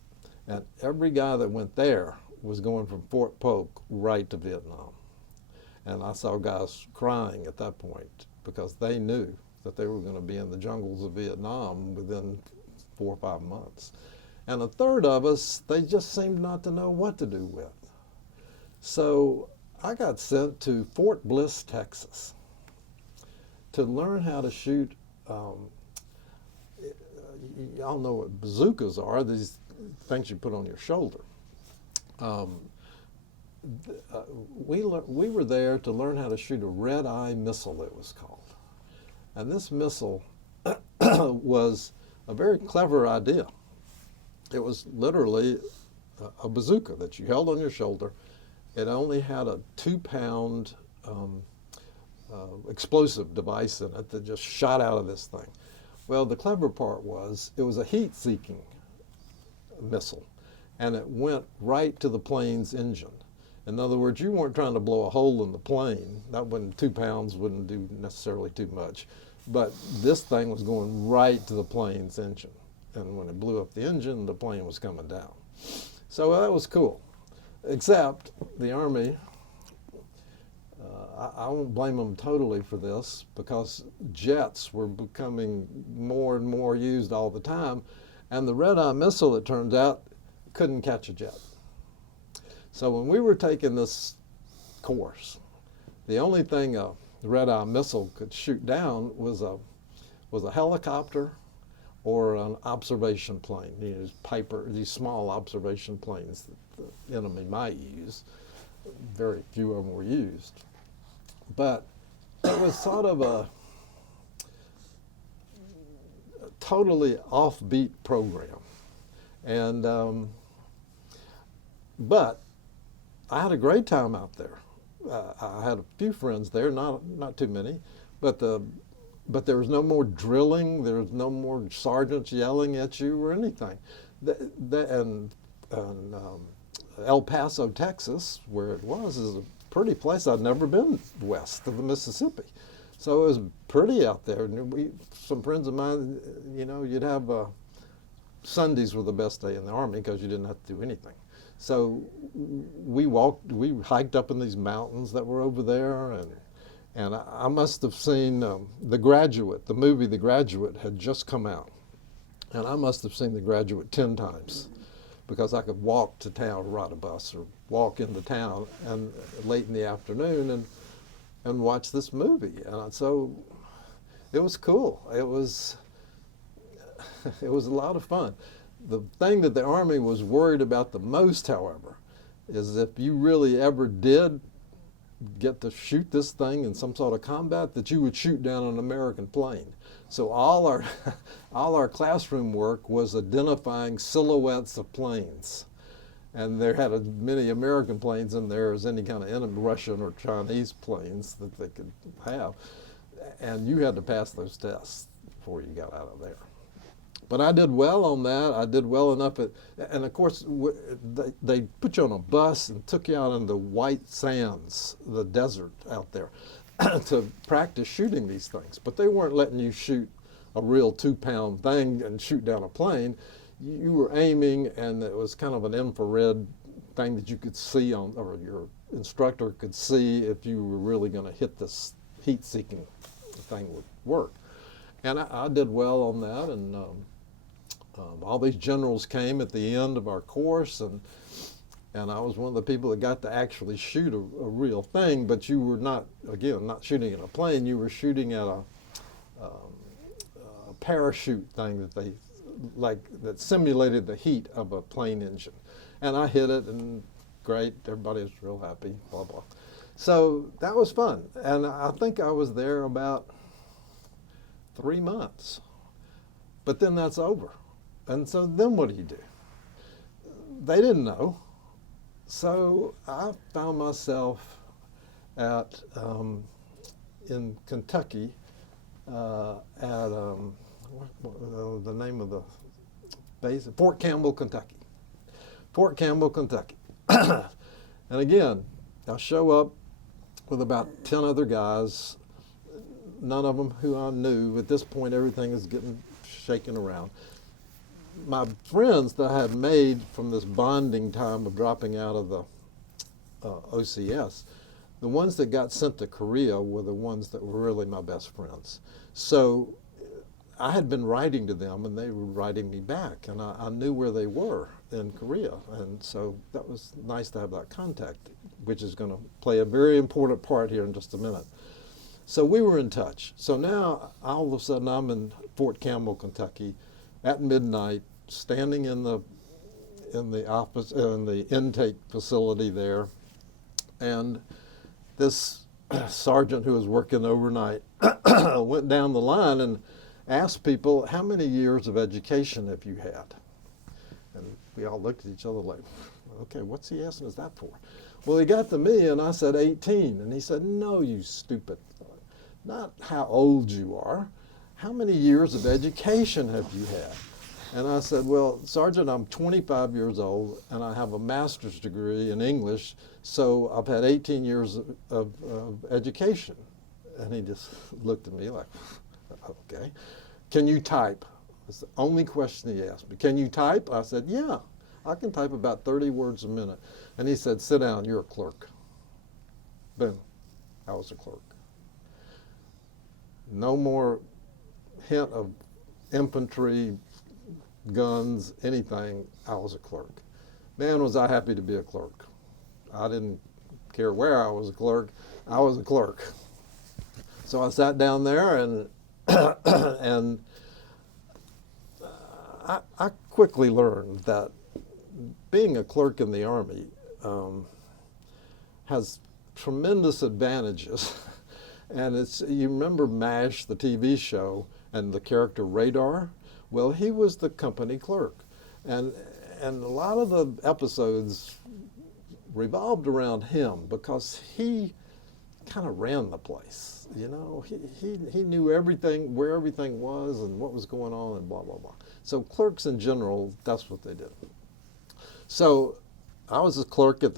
And every guy that went there was going from Fort Polk right to Vietnam. And I saw guys crying at that point because they knew that they were going to be in the jungles of Vietnam within 4 or 5 months. And a third of us, they just seemed not to know what to do with. So I got sent to Fort Bliss, Texas, to learn how to shoot. Y'all know what bazookas are, these things you put on your shoulder. We were there to learn how to shoot a Redeye Missile, it was called. And this missile was a very clever idea. It was literally a bazooka that you held on your shoulder. It only had a 2-pound explosive device in it that just shot out of this thing. Well, the clever part was it was a heat-seeking missile, and it went right to the plane's engine. In other words, you weren't trying to blow a hole in the plane. That wouldn't, 2 pounds wouldn't do necessarily too much. But this thing was going right to the plane's engine. And when it blew up the engine, the plane was coming down. So that was cool. Except the Army, I won't blame them totally for this, because jets were becoming more and more used all the time. And the Redeye Missile, it turns out, couldn't catch a jet. So when we were taking this course, the only thing a Redeye Missile could shoot down was a helicopter or an observation plane. These small observation planes that the enemy might use. Very few of them were used. But it was sort of a totally offbeat program. And, but I had a great time out there. I had a few friends there, not too many, but there was no more drilling. There was no more sergeants yelling at you or anything. And El Paso, Texas, where it was, is a pretty place. I'd never been west of the Mississippi, so it was pretty out there. And some friends of mine, you know, you'd have Sundays were the best day in the Army because you didn't have to do anything. So we hiked up in these mountains that were over there, and I must have seen The Graduate. The movie The Graduate had just come out, and I must have seen The Graduate 10 times because I could walk to town, ride a bus, or walk into town and late in the afternoon and watch this movie. And so it was cool. It was a lot of fun. The thing that the Army was worried about the most, however, is if you really ever did get to shoot this thing in some sort of combat, that you would shoot down an American plane. So all our classroom work was identifying silhouettes of planes. and there had as many American planes in there as any kind of enemy, Russian or Chinese planes that they could have. And you had to pass those tests before you got out of there. But I did well on that. I did well enough and of course they put you on a bus and took you out in the white sands, the desert out there, to practice shooting these things. But they weren't letting you shoot a real 2-pound thing and shoot down a plane. You were aiming, and it was kind of an infrared thing that you could see on, or your instructor could see if you were really going to hit this heat-seeking thing would work. And I did well on that, and all these generals came at the end of our course, and I was one of the people that got to actually shoot a real thing, but you were not, again, not shooting at a plane, you were shooting at a parachute thing that simulated the heat of a plane engine. And I hit it, and great, everybody was real happy, blah, blah. So that was fun. And I think I was there about 3 months. But then that's over. And so then what do? They didn't know. So I found myself in Kentucky at the name of the base, Fort Campbell, Kentucky. Fort Campbell, Kentucky. And again, I show up with about 10 other guys, none of them who I knew. At this point, everything is getting shaken around. My friends that I had made from this bonding time of dropping out of the OCS, the ones that got sent to Korea were the ones that were really my best friends. So I had been writing to them, and they were writing me back, and I knew where they were in Korea, and so that was nice to have that contact, which is going to play a very important part here in just a minute. So we were in touch. So now, all of a sudden, I'm in Fort Campbell, Kentucky, at midnight, standing in the office, in the intake facility there, and this sergeant who was working overnight went down the line and asked people, how many years of education have you had? And we all looked at each other like, okay, what's he asking us that for? Well, he got to me, and I said 18. And he said, no, you stupid. Not how old you are. How many years of education have you had? And I said, well, Sergeant, I'm 25 years old, and I have a master's degree in English, so I've had 18 years of education. And he just looked at me like, okay. Can you type? That's the only question he asked me. Can you type? I said, yeah, I can type about 30 words a minute. And he said, sit down, you're a clerk. Boom, I was a clerk. No more hint of infantry, guns, anything. I was a clerk. Man, was I happy to be a clerk. I didn't care where I was a clerk. I was a clerk. So I sat down there, and and I quickly learned that being a clerk in the Army has tremendous advantages. And you remember MASH, the TV show, and the character Radar? Well, he was the company clerk. And a lot of the episodes revolved around him because he kind of ran the place. You know, he knew everything, where everything was and what was going on and blah, blah, blah. So clerks in general, that's what they did. So I was a clerk at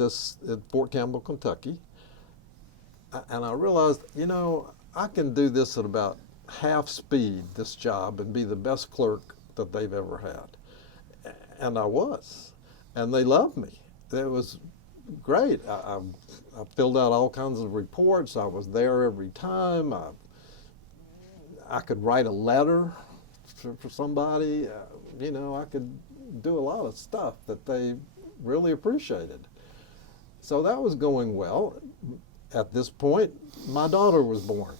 Fort Campbell, Kentucky. And I realized, you know, I can do this at about half speed, this job, and be the best clerk that they've ever had. And I was. And they loved me. It was great. I filled out all kinds of reports. I was there every time. I could write a letter for somebody. You know, I could do a lot of stuff that they really appreciated. So that was going well. At this point, my daughter was born.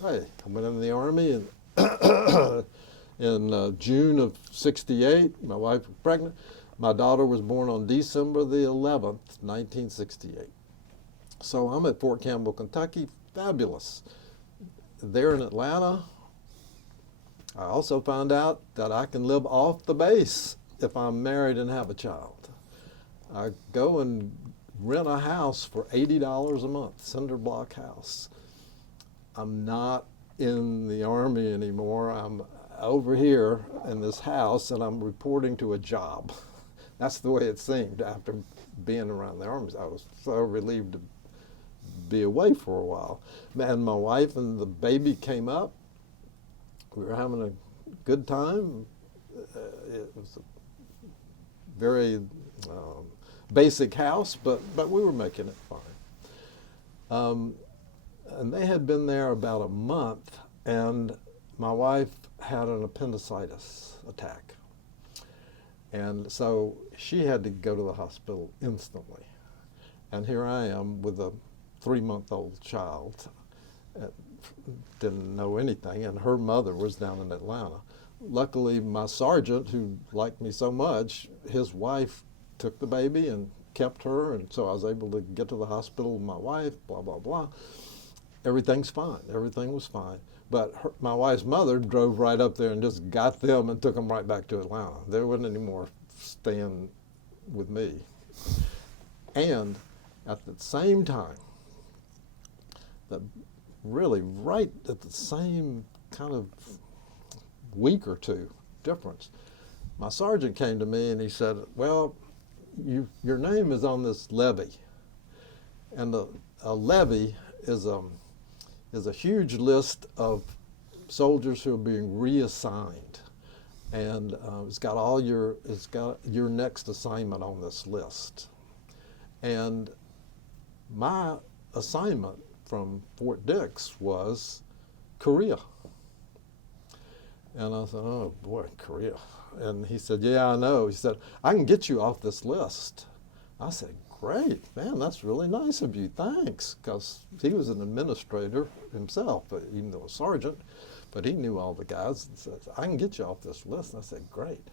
Hey, I went into the Army in June of '68. My wife was pregnant. My daughter was born on December the 11th, 1968. So I'm at Fort Campbell, Kentucky. Fabulous. There in Atlanta, I also found out that I can live off the base if I'm married and have a child. I go and rent a house for $80 a month, cinder block house. I'm not in the Army anymore. I'm over here in this house and I'm reporting to a job. That's the way it seemed after being around the Army. I was so relieved to be away for a while. And my wife and the baby came up. We were having a good time. It was a very basic house, but we were making it fine. And they had been there about a month, and my wife had an appendicitis attack. And so she had to go to the hospital instantly. And here I am with a 3-month-old child, didn't know anything, and her mother was down in Atlanta. Luckily, my sergeant, who liked me so much, his wife took the baby and kept her, and so I was able to get to the hospital with my wife, blah, blah, blah. Everything's fine. Everything was fine. But my wife's mother drove right up there and just got them and took them right back to Atlanta. There wasn't any more staying with me. And at the same time, really right at the same kind of week or two difference, my sergeant came to me and he said, well, your name is on this levy. And a levy is a huge list of soldiers who are being reassigned. And it's got your next assignment on this list. And my assignment from Fort Dix was Korea. And I said, oh boy, Korea. And he said, yeah, I know. He said, I can get you off this list. I said, great, man, that's really nice of you, thanks. Because he was an administrator himself, even though a sergeant, but he knew all the guys. And said, I can get you off this list. And I said, great.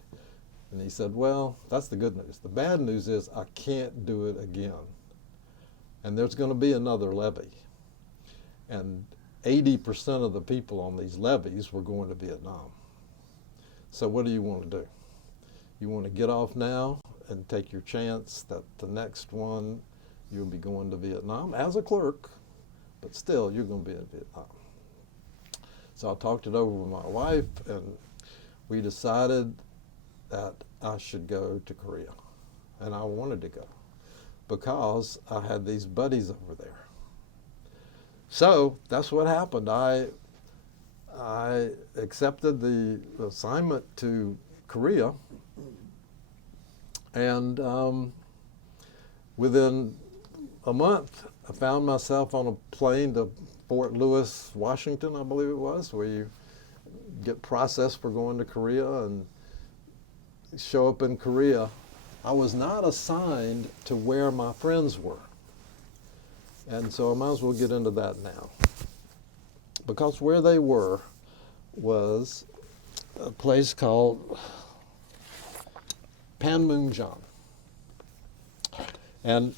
And he said, well, that's the good news. The bad news is I can't do it again. And there's going to be another levy. And 80% of the people on these levies were going to Vietnam. So what do you want to do? You want to get off now and take your chance that the next one you'll be going to Vietnam as a clerk, but still you're going to be in Vietnam. So I talked it over with my wife, and we decided that I should go to Korea. And I wanted to go because I had these buddies over there. So that's what happened. I accepted the assignment to Korea, and within a month, I found myself on a plane to Fort Lewis, Washington, I believe it was, where you get processed for going to Korea and show up in Korea. I was not assigned to where my friends were. And so I might as well get into that now. Because where they were was a place called Panmunjom. And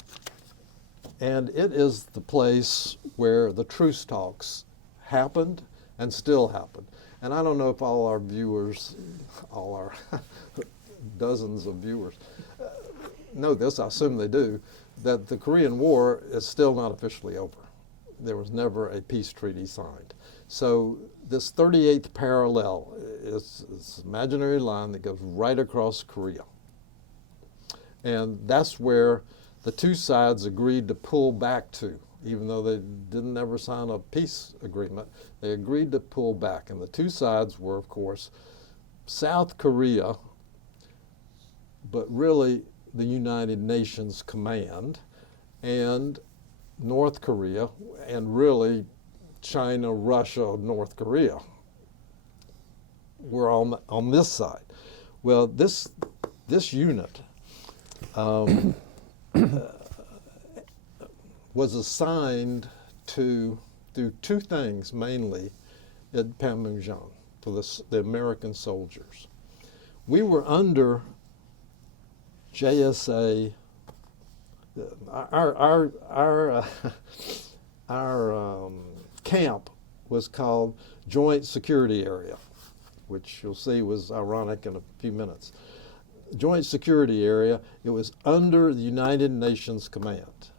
it is the place where the truce talks happened and still happen. And I don't know if all our viewers, all our dozens of viewers, know this, I assume they do, that the Korean War is still not officially over. There was never a peace treaty signed. So this 38th parallel is this imaginary line that goes right across Korea. And that's where the two sides agreed to pull back to, even though they didn't ever sign a peace agreement. They agreed to pull back. And the two sides were, of course, South Korea, but really the United Nations Command, and North Korea, and really China, Russia, North Korea were on this side. Well, this unit was assigned to do two things mainly at Panmunjom for the American soldiers. We were under JSA. Our camp was called Joint Security Area, which you'll see was ironic in a few minutes. Joint Security Area, it was under the United Nations command.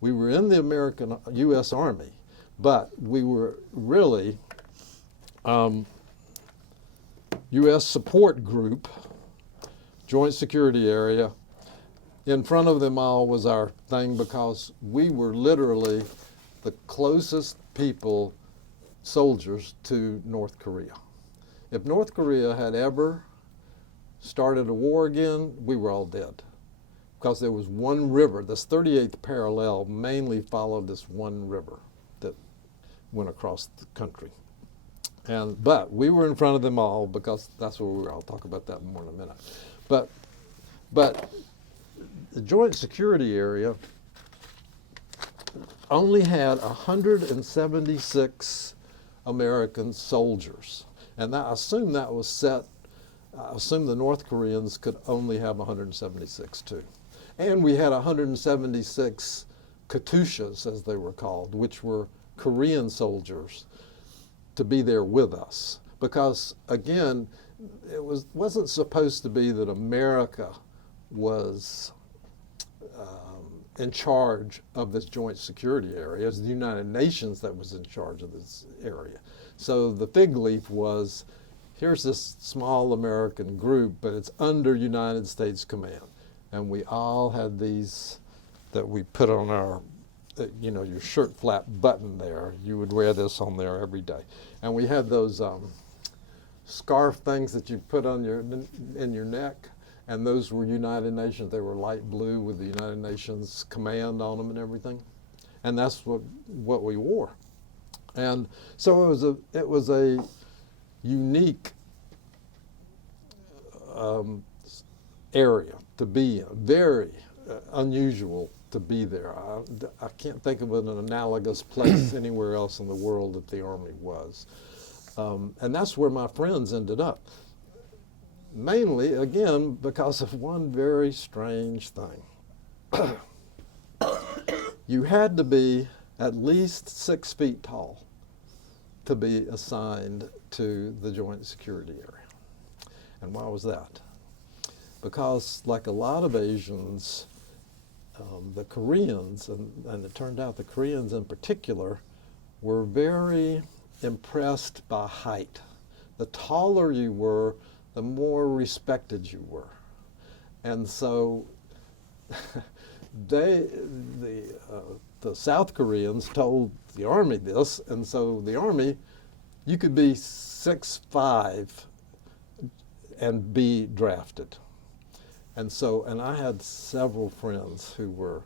We were in the U.S. Army, but we were really U.S. support group, Joint Security Area. In front of them all was our thing because we were literally the closest people, soldiers, to North Korea. If North Korea had ever started a war again, we were all dead. Because there was one river, this 38th parallel mainly followed this one river that went across the country. But we were in front of them all because that's where we were. I'll talk about that more in a minute. But the Joint Security Area only had 176 American soldiers. And I assume that was set, I assume the North Koreans could only have 176 too. And we had 176 Katyushas, as they were called, which were Korean soldiers, to be there with us. Because again, it wasn't supposed to be that America was in charge of this joint security area. It was the United Nations that was in charge of this area. So the fig leaf was, here's this small American group, but it's under United States command. And we all had these that we put on our, you know, your shirt flap button there. You would wear this on there every day. And we had those scarf things that you put on in your neck. And those were United Nations. They were light blue with the United Nations command on them and everything. And that's what we wore. And so it was a unique area to be in, very unusual to be there. I can't think of an analogous place anywhere else in the world that the Army was. And that's where my friends ended up. Mainly, again, because of one very strange thing. You had to be at least 6 feet tall to be assigned to the Joint Security Area. And why was that? Because like a lot of Asians, the Koreans, and it turned out the Koreans in particular, were very impressed by height. The taller you were, the more respected you were. And so the South Koreans told the Army this, and so the Army, you could be 6'5" and be drafted. And I had several friends who were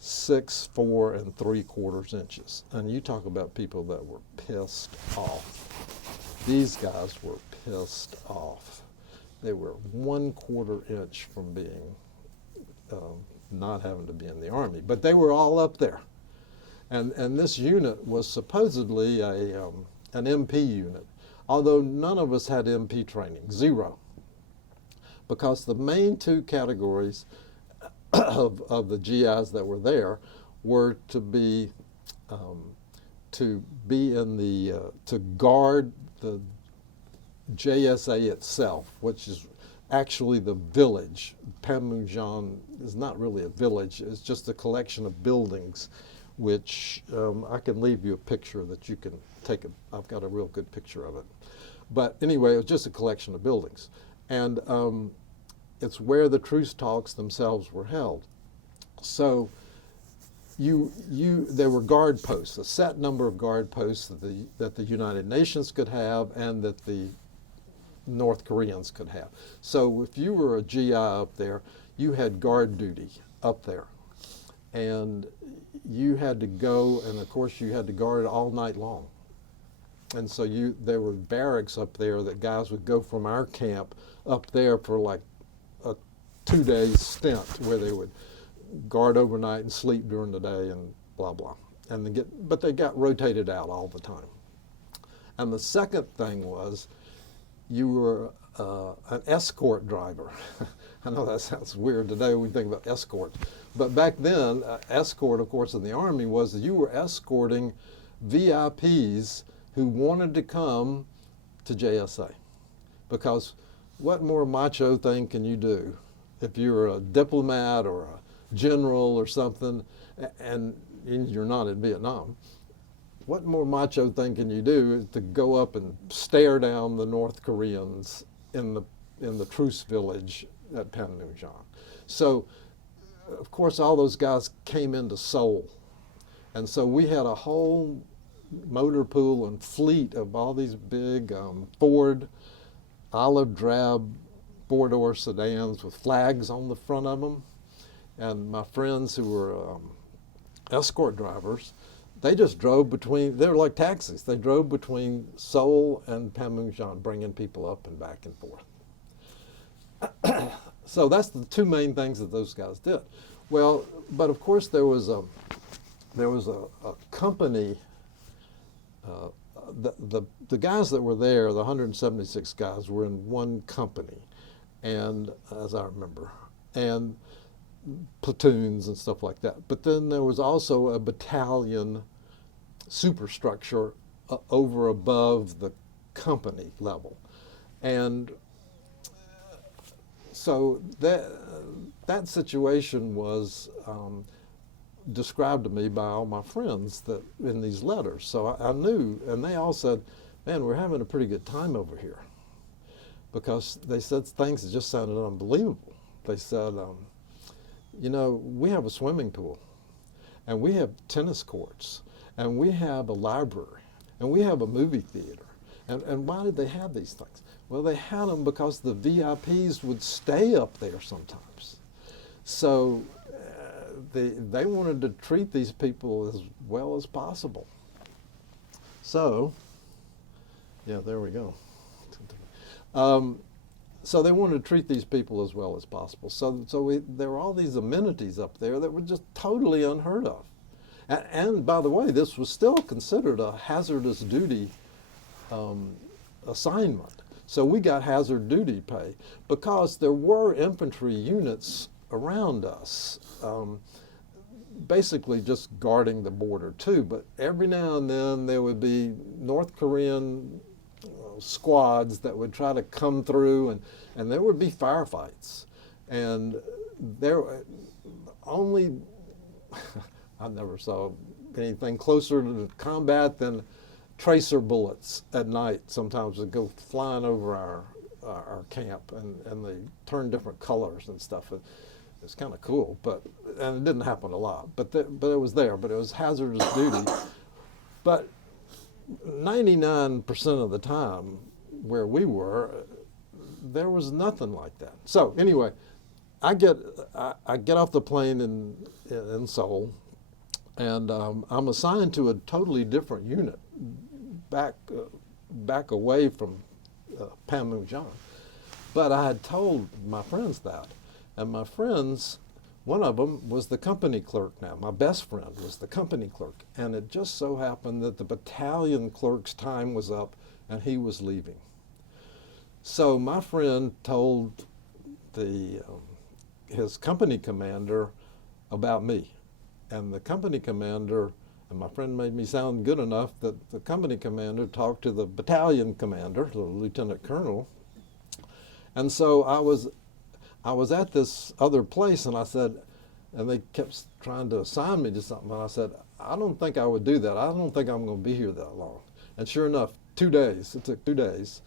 6'4" and 3/4 inches. And you talk about people that were pissed off. These guys were pissed off. They were 1/4 inch from being, not having to be in the Army, but they were all up there. And this unit was supposedly an MP unit, although none of us had MP training, 0. Because the main 2 categories of the GIs that were there were to be in the, to guard the JSA itself, which is actually the village. Panmunjom is not really a village, it's just a collection of buildings, which I can leave you a picture that you can take. I've got a real good picture of it. But anyway, it was just a collection of buildings. And it's where the truce talks themselves were held. So there were guard posts, a set number of guard posts that the United Nations could have and that the North Koreans could have. So if you were a GI up there, you had guard duty up there. And you had to go, and of course you had to guard all night long. And so there were barracks up there that guys would go from our camp up there for like a 2-day stint where they would guard overnight and sleep during the day and blah, blah. But they got rotated out all the time. And the second thing was you were an escort driver. I know that sounds weird today when we think about escort. But back then, escort, of course, in the Army was that you were escorting VIPs who wanted to come to JSA. Because what more macho thing can you do if you're a diplomat or a general or something, and you're not in Vietnam, what more macho thing can you do is to go up and stare down the North Koreans in the truce village at Panmunjom? So, of course, all those guys came into Seoul. And so we had a whole motor pool and fleet of all these big Ford olive drab four-door sedans with flags on the front of them. And my friends who were escort drivers, they just drove between, they were like taxis. They drove between Seoul and Panmunjom, bringing people up and back and forth. So that's the two main things that those guys did. Well, but of course there was a company, the guys that were there, the 176 guys, were in one company, and as I remember, and platoons and stuff like that. But then there was also a battalion superstructure over above the company level. And so that situation was described to me by all my friends that in these letters. So I knew, and they all said, man, we're having a pretty good time over here. Because they said things that just sounded unbelievable. They said, you know, we have a swimming pool, and we have tennis courts, and we have a library, and we have a movie theater. And why did they have these things? Well, they had them because the VIPs would stay up there sometimes. So they wanted to treat these people as well as possible. So, yeah, there we go. So they wanted to treat these people as well as possible. So there were all these amenities up there that were just totally unheard of. And by the way, this was still considered a hazardous duty assignment. So we got hazard duty pay because there were infantry units around us, basically just guarding the border too. But every now and then there would be North Korean squads that would try to come through, and there would be firefights. And there only, I never saw anything closer to combat than tracer bullets at night. Sometimes would go flying over our camp, and they turn different colors and stuff. It's kind of cool, and it didn't happen a lot, but it was there, but it was hazardous duty. But 99% of the time where we were, there was nothing like that. So anyway, I get off the plane in Seoul, and I'm assigned to a totally different unit back away from Panmunjom. But I had told my friends that, and my friends, one of them was the company clerk now. My best friend was the company clerk. And it just so happened that the battalion clerk's time was up and he was leaving. So my friend told his company commander about me. And the company commander, and my friend made me sound good enough that the company commander talked to the battalion commander, the lieutenant colonel. And so I was at this other place, and I said, and they kept trying to assign me to something, and I said, I don't think I would do that. I don't think I'm going to be here that long. And sure enough, 2 days, it took 2 days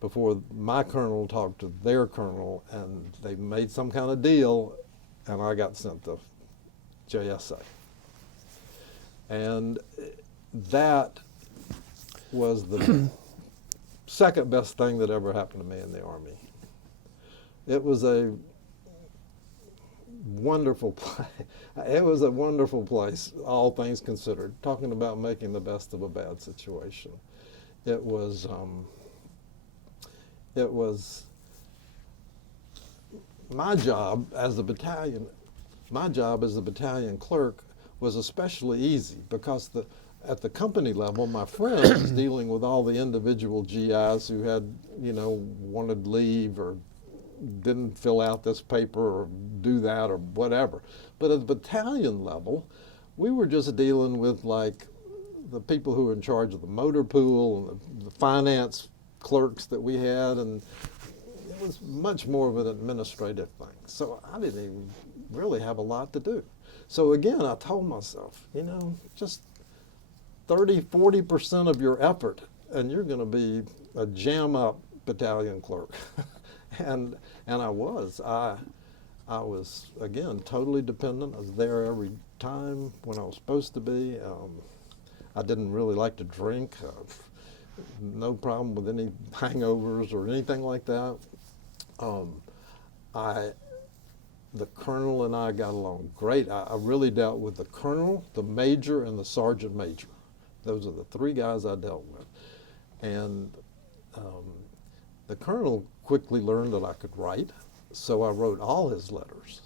before my colonel talked to their colonel, and they made some kind of deal, and I got sent to JSA. And that was the second best thing that ever happened to me in the Army. It was a wonderful place. It was a wonderful place, all things considered. Talking about making the best of a bad situation. It was my job as a battalion. My job as a battalion clerk was especially easy because at the company level, my friend was dealing with all the individual GIs who had, wanted leave or didn't fill out this paper or do that or whatever. But at the battalion level, we were just dealing with like the people who were in charge of the motor pool and the finance clerks that we had, and was much more of an administrative thing. So I didn't even really have a lot to do. So again, I told myself, you know, just 30–40% of your effort and you're going to be a jam-up battalion clerk. and I was. I was, again, totally dependent. I was there every time when I was supposed to be. I didn't really like to drink. No problem with any hangovers or anything like that. The colonel and I got along great. I really dealt with the colonel, the major, and the sergeant major. Those are the three guys I dealt with. And the colonel quickly learned that I could write, so I wrote all his letters.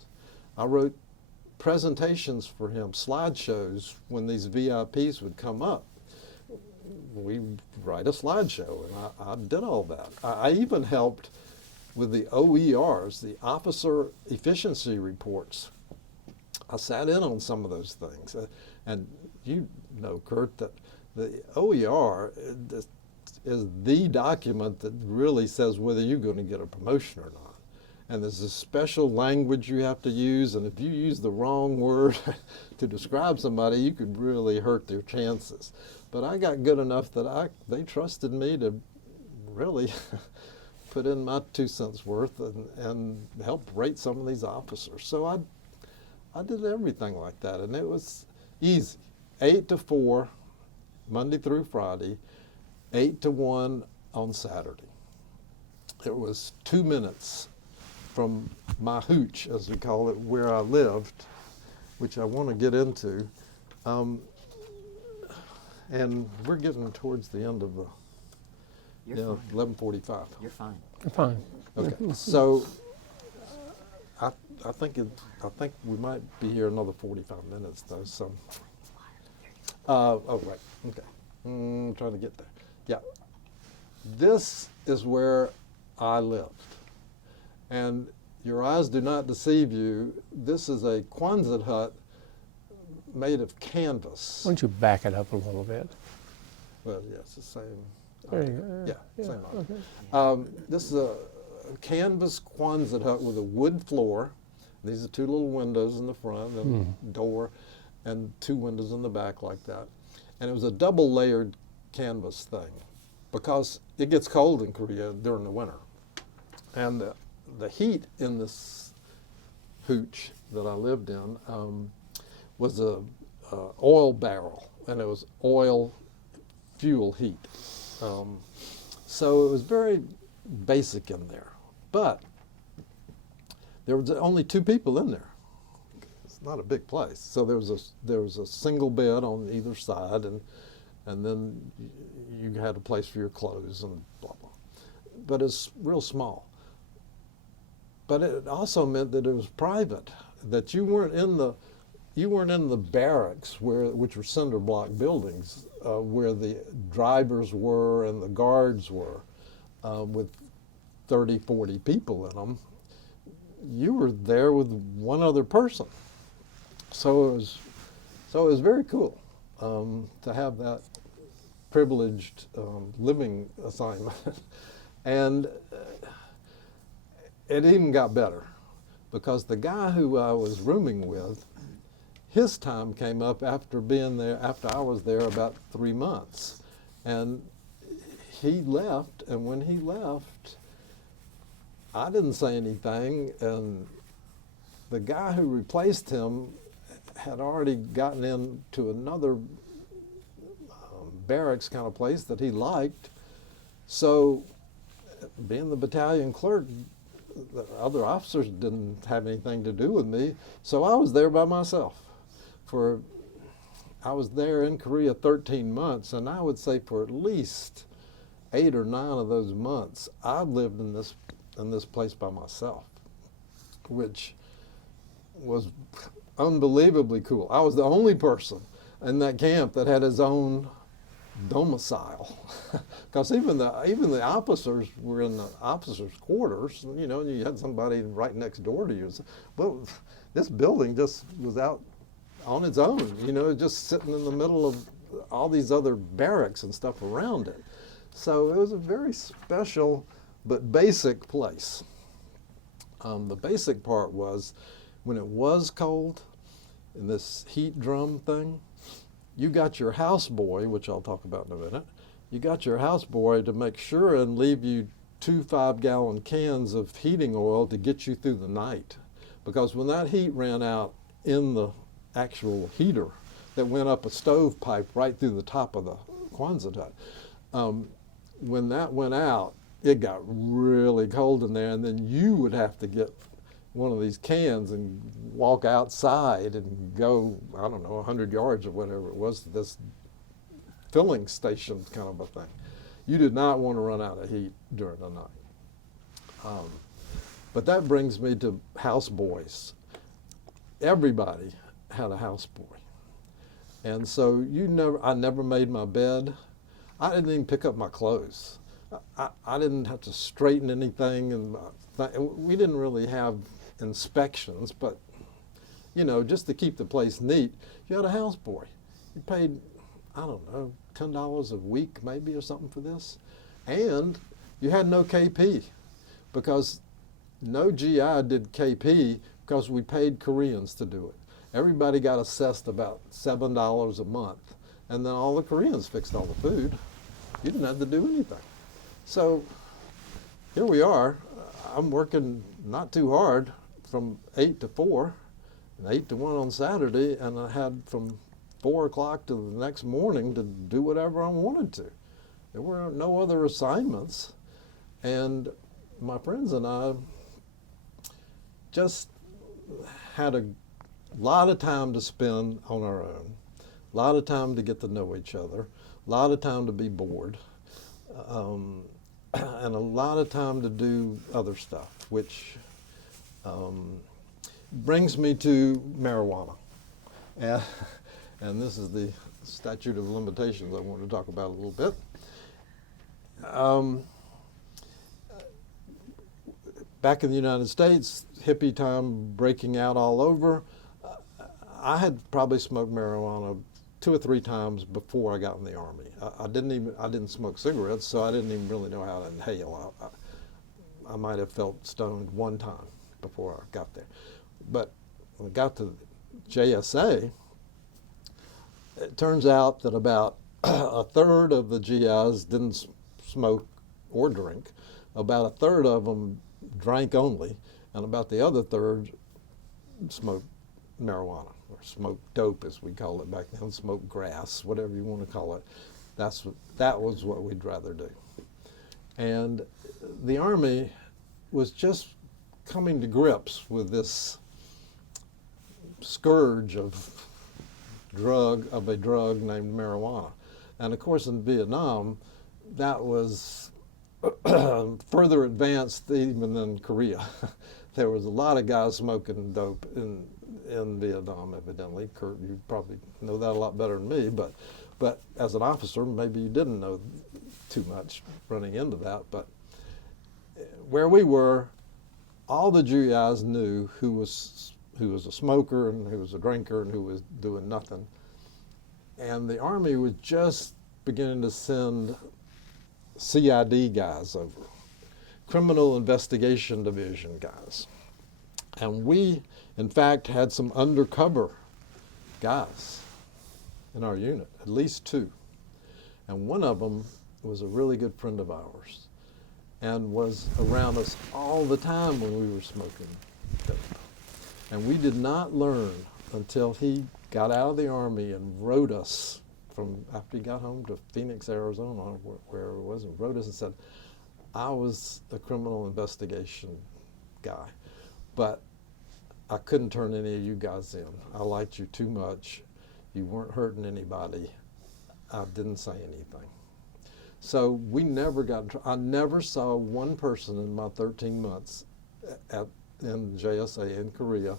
I wrote presentations for him, slideshows, when these VIPs would come up. We write a slideshow, and I did all that. I even helped with the OERs, the officer efficiency reports. I sat in on some of those things. And you know, Kurt, that the OER is the document that really says whether you're going to get a promotion or not. And there's a special language you have to use, and if you use the wrong word to describe somebody, you could really hurt their chances. But I got good enough that they trusted me to really put in my 2 cents worth and help rate some of these officers. So I did everything like that, and it was easy. 8 to 4, Monday through Friday, 8 to 1 on Saturday. It was 2 minutes from my hooch, as we call it, where I lived, which I want to get into. And we're getting towards the end of the, You're fine. 11:45. You're fine. I'm fine. Okay, so I think we might be here another 45 minutes though. So, oh right, okay. I'm trying to get there. Yeah, this is where I lived, and your eyes do not deceive you. This is a Quonset hut made of canvas. Why don't you back it up a little bit? Well, yeah, it's the same. There you go. Yeah, same idea. Okay. This is a canvas Quonset hut with a wood floor. These are 2 little windows in the front and a door, and 2 windows in the back like that. And it was a double layered canvas thing because it gets cold in Korea during the winter. And the heat in this hooch that I lived in was a oil barrel, and it was oil fuel heat. So it was very basic in there, but there was only 2 people in there. It's not a big place, so there was a single bed on either side, and then you had a place for your clothes and blah blah. But it's real small. But it also meant that it was private, that you weren't in the barracks which were cinder block buildings where the drivers were and the guards were with 30, 40 people in them. You were there with one other person. So it was very cool to have that privileged living assignment. And it even got better because the guy who I was rooming with, his time came up after I was there about 3 months. And he left, and when he left, I didn't say anything, and the guy who replaced him had already gotten into another barracks kind of place that he liked. So being the battalion clerk, the other officers didn't have anything to do with me, so I was there by myself. I was there in Korea 13 months, and I would say for at least 8 or 9 of those months, I lived in this place by myself, which was unbelievably cool. I was the only person in that camp that had his own domicile, because even the officers were in the officers' quarters. You know, and you had somebody right next door to you. Well, this building just was out on its own, you know, just sitting in the middle of all these other barracks and stuff around it. So it was a very special but basic place. The basic part was when it was cold in this heat drum thing, you got your houseboy, which I'll talk about in a minute, you got your houseboy to make sure and leave you 2 5-gallon cans of heating oil to get you through the night. Because when that heat ran out in the actual heater that went up a stovepipe right through the top of the Quonset hut, when that went out, it got really cold in there, and then you would have to get one of these cans and walk outside and go, I don't know, 100 yards or whatever it was to this filling station kind of a thing. You did not want to run out of heat during the night. But that brings me to houseboys. Everybody had a houseboy. And so I never made my bed. I didn't even pick up my clothes. I didn't have to straighten anything, and we didn't really have inspections, but just to keep the place neat, you had a houseboy. You paid, I don't know, $10 a week maybe or something for this, and you had no KP, because no GI did KP because we paid Koreans to do it. Everybody got assessed about $7 a month, and then all the Koreans fixed all the food. You didn't have to do anything. So here we are. I'm working not too hard from 8 to 4 and 8 to 1 on Saturday, and I had from 4 o'clock to the next morning to do whatever I wanted to. There were no other assignments, and my friends and I just had a lot of time to spend on our own, a lot of time to get to know each other, a lot of time to be bored, and a lot of time to do other stuff, which brings me to marijuana. And this is the statute of limitations I want to talk about a little bit. Back in the United States, hippie time breaking out all over, I had probably smoked marijuana 2 or 3 times before I got in the Army. I didn't smoke cigarettes, so I didn't even really know how to inhale. I might have felt stoned 1 time before I got there. But when I got to JSA, it turns out that about a third of the GIs didn't smoke or drink. About a third of them drank only, and about the other third smoked marijuana, or smoked dope as we call it back then, smoked grass, whatever you want to call it. That was what we'd rather do. And the Army was just coming to grips with this scourge of a drug named marijuana. And of course in Vietnam, that was further advanced even than Korea. There was a lot of guys smoking dope in Vietnam, evidently. Kurt, you probably know that a lot better than me, but as an officer, maybe you didn't know too much running into that. But where we were, all the GIs knew who was a smoker and who was a drinker and who was doing nothing. And the Army was just beginning to send CID guys over, Criminal Investigation Division guys. And we, in fact, had some undercover guys in our unit, at least 2. And one of them was a really good friend of ours and was around us all the time when we were smoking dope. And we did not learn until he got out of the Army and wrote us from after he got home to Phoenix, Arizona, where it was, and wrote us and said, I was a criminal investigation guy, but I couldn't turn any of you guys in. I liked you too much. You weren't hurting anybody. I didn't say anything. So we never got, I never saw one person in my 13 months in JSA in Korea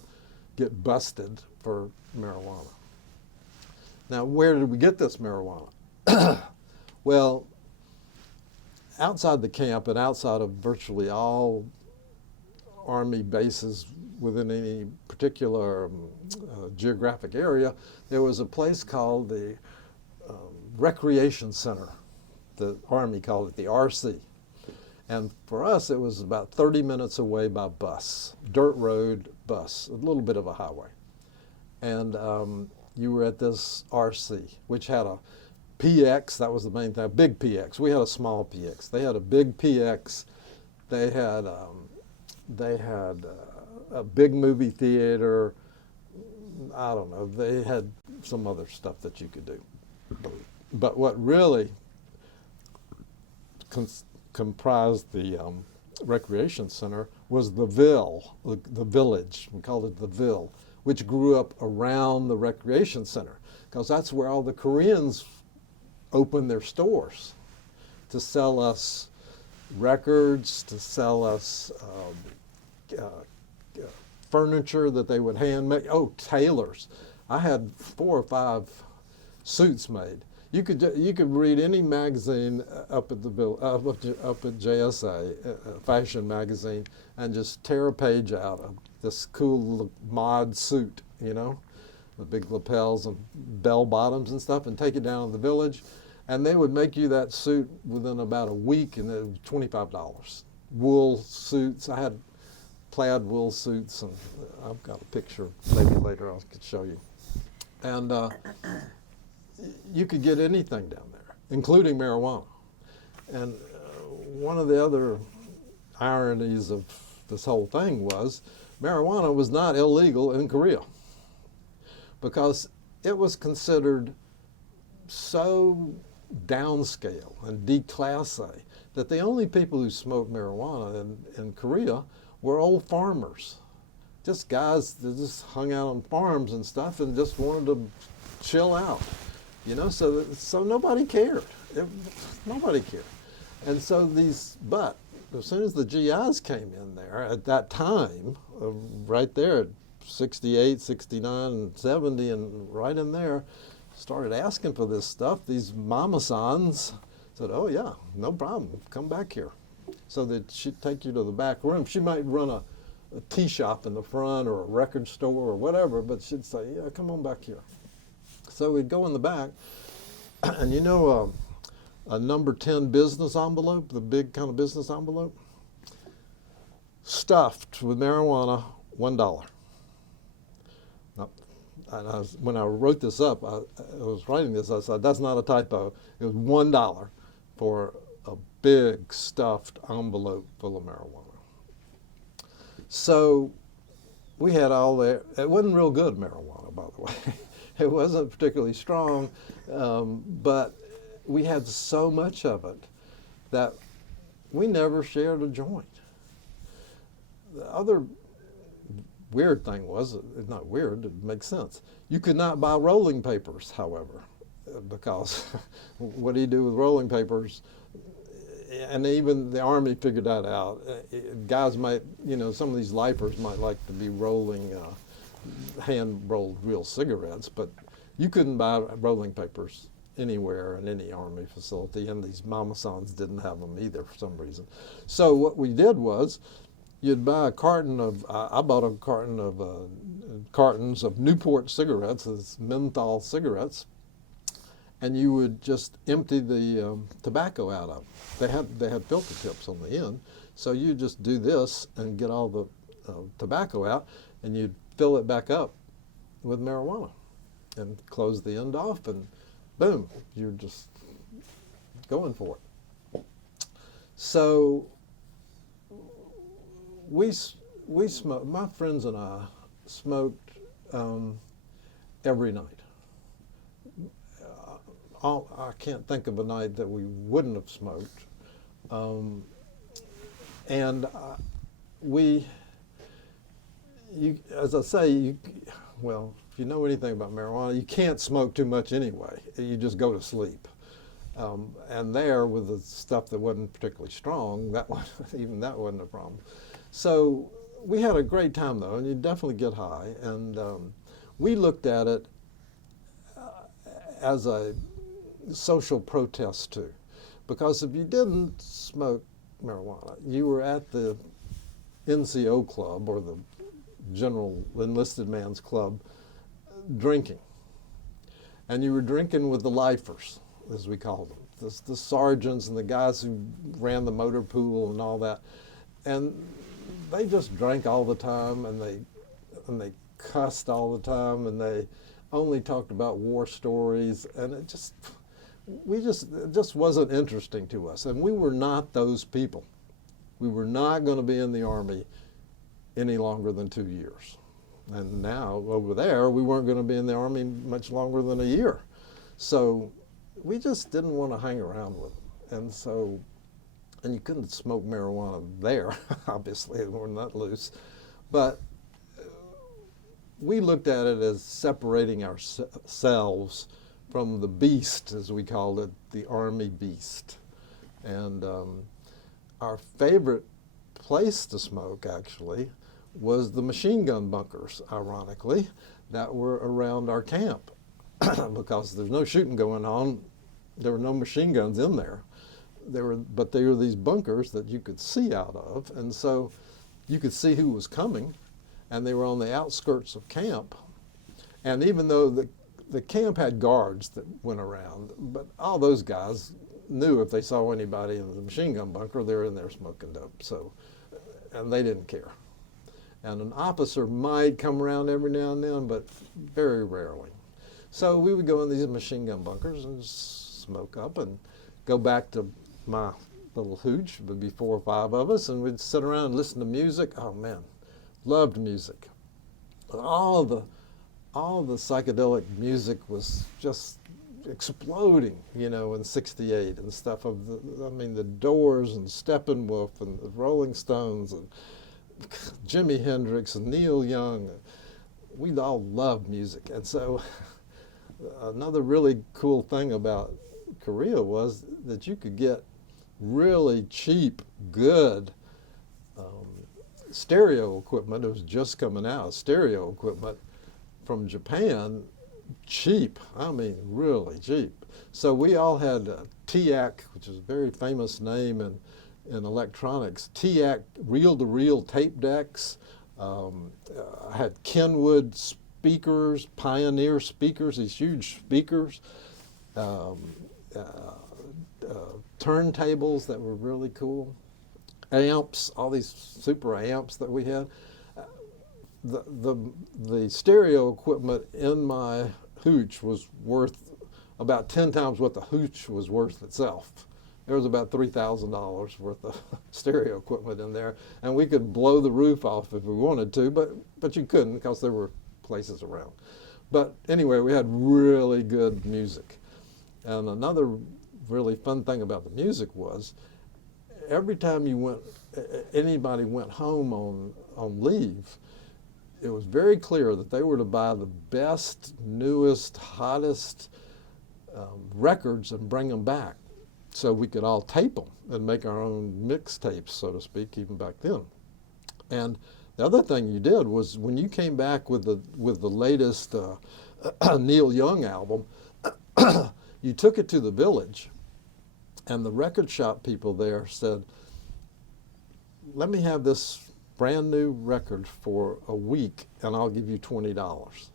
get busted for marijuana. Now, where did we get this marijuana? Well, outside the camp and outside of virtually all Army bases within any particular geographic area, there was a place called the Recreation Center. The Army called it the RC. And for us, it was about 30 minutes away by bus, dirt road bus, a little bit of a highway. And you were at this RC, which had a PX, that was the main thing, a big PX. We had a small PX. They had a big PX. They had a big movie theater. I don't know. They had some other stuff that you could do. But what really comprised the recreation center was the Ville, the village. We called it the Ville, which grew up around the recreation center, because that's where all the Koreans opened their stores to sell us records, to sell us furniture that they would hand make. Oh, tailors. I had 4 or 5 suits made. You could read any magazine up at JSA, fashion magazine, and just tear a page out of this cool mod suit, you know, the big lapels and bell bottoms and stuff, and take it down to the village, and they would make you that suit within about a week, and it was $25. Wool suits. I had plaid wool suits, and I've got a picture. Maybe later I could show you. And you could get anything down there, including marijuana. And one of the other ironies of this whole thing was marijuana was not illegal in Korea, because it was considered so downscale and declasse that the only people who smoked marijuana in Korea were old farmers, just guys that just hung out on farms and stuff and just wanted to chill out, you know. So nobody cared. Nobody cared. And so but as soon as the GIs came in there at that time, right there at 68, 69, and 70, and right in there, started asking for this stuff. These mama-sans said, oh yeah, no problem, come back here. So that she'd take you to the back room. She might run a tea shop in the front or a record store or whatever, but she'd say, yeah, come on back here. So we'd go in the back, and you know a number 10 business envelope, the big kind of business envelope, stuffed with marijuana, $1. Now, when I wrote this up, I was writing this, I said, that's not a typo. It was $1 for a big stuffed envelope full of marijuana. So we had all that. It wasn't real good marijuana, by the way. It wasn't particularly strong, but we had so much of it that we never shared a joint. The other weird thing was, it's not weird, it makes sense. You could not buy rolling papers, however, because what do you do with rolling papers? And even the Army figured that out. Guys might, you know, some of these lifers might like to be rolling hand-rolled real cigarettes, but you couldn't buy rolling papers anywhere in any Army facility, and these mama-sans didn't have them either for some reason. So what we did was, you'd buy a carton of, I bought a carton of cartons of Newport cigarettes, as menthol cigarettes, and you would just empty the tobacco out of them. They had filter tips on the end, so you just do this and get all the tobacco out, and you'd fill it back up with marijuana and close the end off, and boom, you're just going for it. So we smoked, my friends and I smoked every night. I can't think of a night that we wouldn't have smoked. As I say, well, if you know anything about marijuana, you can't smoke too much anyway. You just go to sleep. And there, with the stuff that wasn't particularly strong, even that wasn't a problem. So we had a great time, though, and you definitely get high. And we looked at it as a social protest, too. Because if you didn't smoke marijuana, you were at the NCO club, or the General Enlisted Man's Club, drinking. And you were drinking with the lifers, as we call them. the sergeants and the guys who ran the motor pool and all that, and they just drank all the time, and they cussed all the time, and they only talked about war stories, and it just wasn't interesting to us. And we were not those people. We were not going to be in the Army any longer than 2 years. And now over there, we weren't going to be in the Army much longer than a year. So we just didn't want to hang around with them. And you couldn't smoke marijuana there, obviously, they weren't that loose. But we looked at it as separating ourselves from the beast, as we called it, the Army beast. And our favorite place to smoke, actually, was the machine gun bunkers, ironically, that were around our camp. Because there's no shooting going on, there were no machine guns in there. But they were these bunkers that you could see out of, and so you could see who was coming, and they were on the outskirts of camp. And even though the camp had guards that went around, but all those guys knew if they saw anybody in the machine gun bunker, they were in there smoking dope. So, and they didn't care. And an officer might come around every now and then, but very rarely. So we would go in these machine gun bunkers and smoke up and go back to my little hooch. There'd be 4 or 5 of us, and we'd sit around and listen to music. Oh man, loved music. All the psychedelic music was just exploding, you know, in '68 and stuff. The Doors and Steppenwolf and the Rolling Stones and Jimi Hendrix and Neil Young. We all loved music, and so another really cool thing about Korea was that you could get really cheap, good stereo equipment. It was just coming out, stereo equipment from Japan, cheap. I mean, really cheap. So we all had TIAC, which is a very famous name in electronics, TIAC reel-to-reel tape decks. I had Kenwood speakers, Pioneer speakers, these huge speakers, turntables that were really cool, amps, all these super amps that we had. The stereo equipment in my hooch was worth about 10 times what the hooch was worth itself. There was about $3,000 worth of stereo equipment in there, and we could blow the roof off if we wanted to, but you couldn't because there were places around. But anyway, we had really good music. And another really fun thing about the music was every time anybody went home on leave, it was very clear that they were to buy the best, newest, hottest records and bring them back so we could all tape them and make our own mixtapes, so to speak, even back then. And the other thing you did was when you came back with the latest Neil Young album, you took it to the village, and the record shop people there said, "Let me have this brand new record for a week, and I'll give you $20."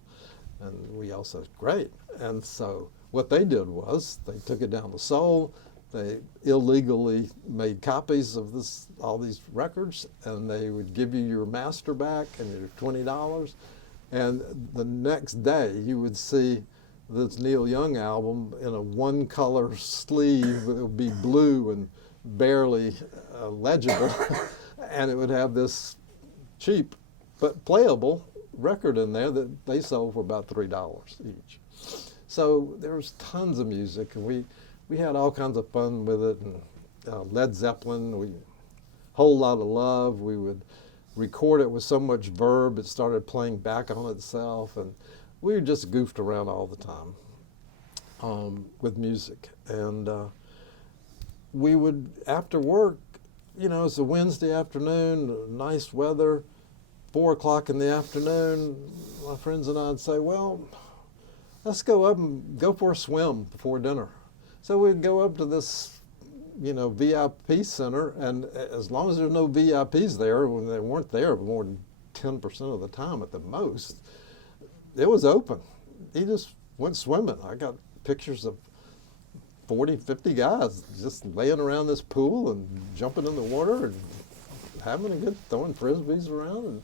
And we all said, "Great." And so what they did was they took it down to Seoul. They illegally made copies of all these records, and they would give you your master back and your $20. And the next day, you would see this Neil Young album in a one-color sleeve. It would be blue and barely legible, and it would have this cheap but playable record in there that they sold for about $3 each. So there was tons of music, and we had all kinds of fun with it. And Led Zeppelin, Whole Lot of Love. We would record it with so much verb it started playing back on itself, and we just goofed around all the time with music. And we would, after work, you know, it's a Wednesday afternoon, nice weather, 4 o'clock in the afternoon, my friends and I'd say, "Well, let's go up and go for a swim before dinner." So we'd go up to this, you know, VIP center, and as long as there's no VIPs there, when they weren't there more than 10% of the time at the most, it was open. He just went swimming. I got pictures of 40, 50 guys just laying around this pool and jumping in the water and having a good, throwing frisbees around, and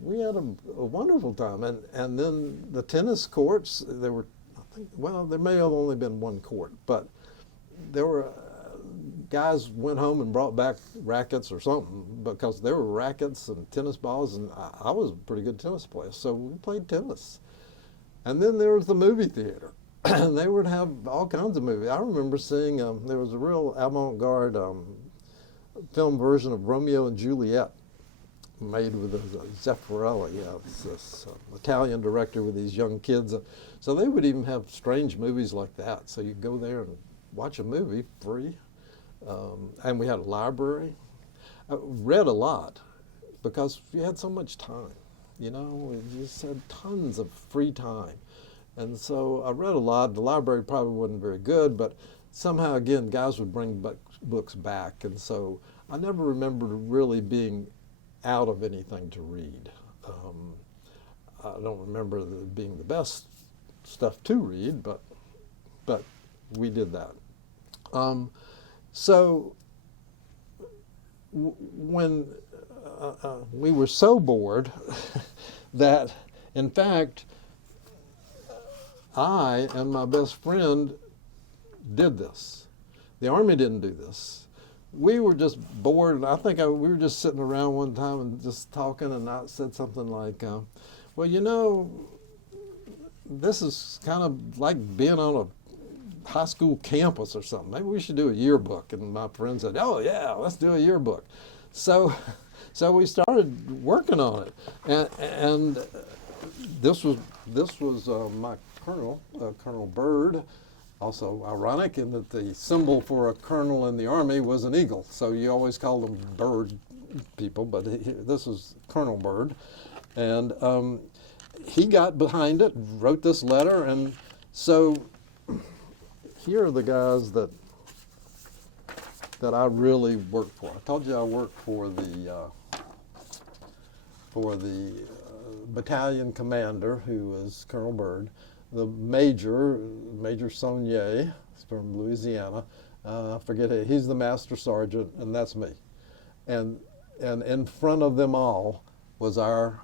we had a wonderful time. And then the tennis courts, there were, I think, well, there may have only been one court, but there were guys went home and brought back rackets or something, because there were rackets and tennis balls, and I was a pretty good tennis player, so we played tennis. And then there was the movie theater. And they would have all kinds of movies. I remember seeing, there was a real avant-garde film version of Romeo and Juliet made with Zeffirelli, this Italian director with these young kids. So they would even have strange movies like that. So you go there and watch a movie free. And we had a library. I read a lot because you had so much time. You know, you just had tons of free time. And so I read a lot. The library probably wasn't very good, but somehow, again, guys would bring books back. And so I never remembered really being out of anything to read. I don't remember it being the best stuff to read, but we did that. So when we were so bored that, in fact, I and my best friend did this. The Army didn't do this. We were just bored, and I think we were just sitting around one time and just talking, and I said something like, well, you know, this is kind of like being on a high school campus or something. Maybe we should do a yearbook. And my friend said, oh yeah, let's do a yearbook. So we started working on it, and this was my colonel, Colonel Byrd. Also ironic in that the symbol for a colonel in the Army was an eagle, so you always call them Byrd people, but this is Colonel Byrd. And he got behind it, wrote this letter, and so here are the guys that I really worked for. I told you I worked for the battalion commander, who was Colonel Byrd, the Major Saunier from Louisiana. I forget it. He's the Master Sergeant, and that's me. And in front of them all was our,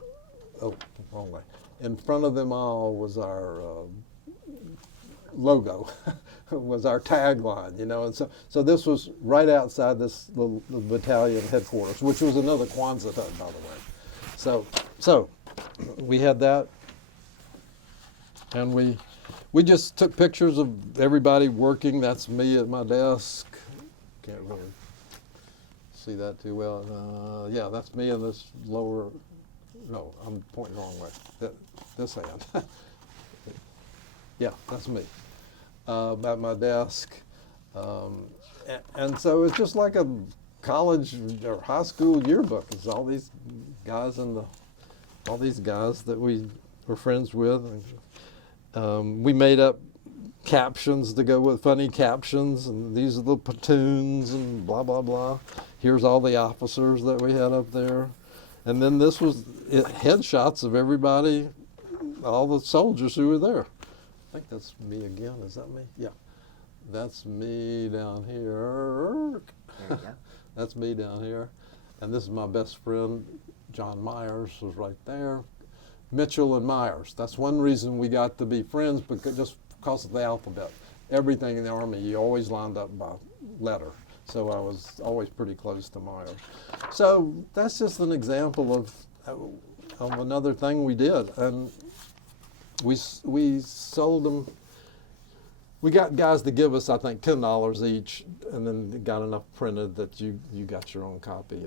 wrong way. In front of them all was our logo, was our tagline, you know. And so this was right outside this little battalion headquarters, which was another Kwanzaa hut, by the way. So we had that. And we just took pictures of everybody working. That's me at my desk. Can't really see that too well. Yeah, that's me in this lower, no, I'm pointing the wrong way. This hand. Yeah, that's me at my desk. And so it's just like a college or high school yearbook. It's all these guys all these guys that we were friends with. We made up captions to go with funny captions, and these are the platoons and blah, blah, blah. Here's all the officers that we had up there. And then this was headshots of everybody, all the soldiers who were there. I think that's me again. Is that me? Yeah. That's me down here. There you go. That's me down here. And this is my best friend, John Myers, was right there. Mitchell and Myers. That's one reason we got to be friends, just because of the alphabet. Everything in the Army, you always lined up by letter. So I was always pretty close to Myers. So that's just an example of another thing we did. And we sold them. We got guys to give us, I think, $10 each, and then got enough printed that you got your own copy.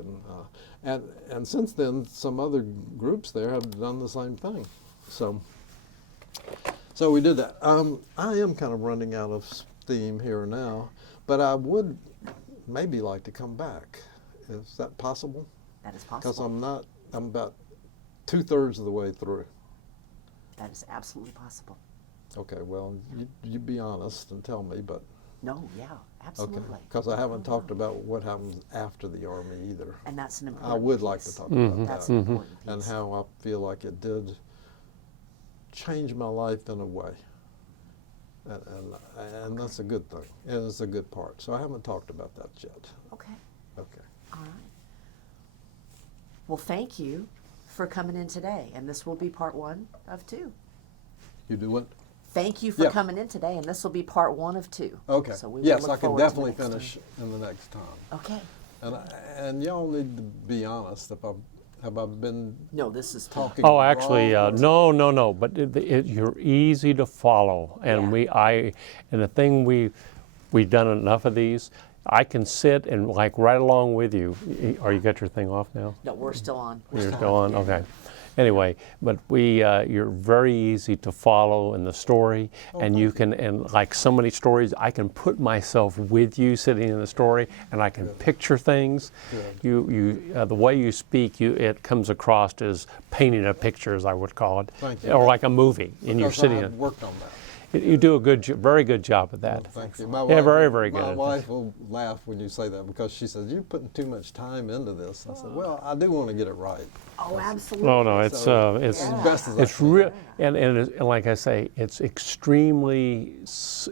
And since then, some other groups there have done the same thing. So we did that. I am kind of running out of steam here now, but I would maybe like to come back. Is that possible? That is possible. Because I'm about 2/3 of the way through. That is absolutely possible. Okay, well, you be honest and tell me, but. No, yeah, absolutely. Okay, because I haven't talked about what happens after the Army either. And that's an important I would piece. like to talk about That's that. an important piece. And how I feel like it did change my life in a way. and that's a good thing, and it's a good part. So I haven't talked about that yet. Okay. Okay. All right. Well, thank you for coming in today, and this will be part 1 of 2. You do what? Thank you for Yeah. coming in today, and this will be part 1 of 2. Okay. So we will Yes, look I can forward to the definitely next one. finish in the next time. Okay. And y'all need to be honest. Have I been No, this is talking? Oh, actually, wrong? no. But you're easy to follow, and Yeah. and the thing we've done enough of these. I can sit and like right along with you. Are you got your thing off now? No, we're still on. You're still on? Okay. Anyway, but you're very easy to follow in the story, and you can, and like so many stories, I can put myself with you sitting in the story, and I can picture things. The way you speak, it comes across as painting a picture, as I would call it, Thank you. or like a movie, and you're Because sitting I've in. worked on that. You do a very good job at that. Thank you. My Yeah, wife, very good My at wife will laugh when you say that because she says, you're putting too much time into this. I said, well, I do want to get it right. Oh, absolutely. No, it's So, it's as best as I it's can. real, and like I say, it's extremely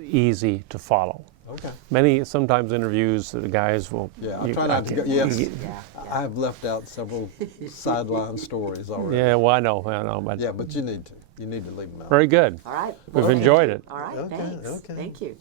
easy to follow. Okay. Sometimes interviews, the guys will. Yeah, I try not to go. Yes, Yeah. I've left out several sideline stories already. Yeah, well, I know, Yeah, but you need to. You need to leave them out. Very good. All right. We've Well, thank enjoyed you. it. All right. Okay, Thanks. okay. Thank you.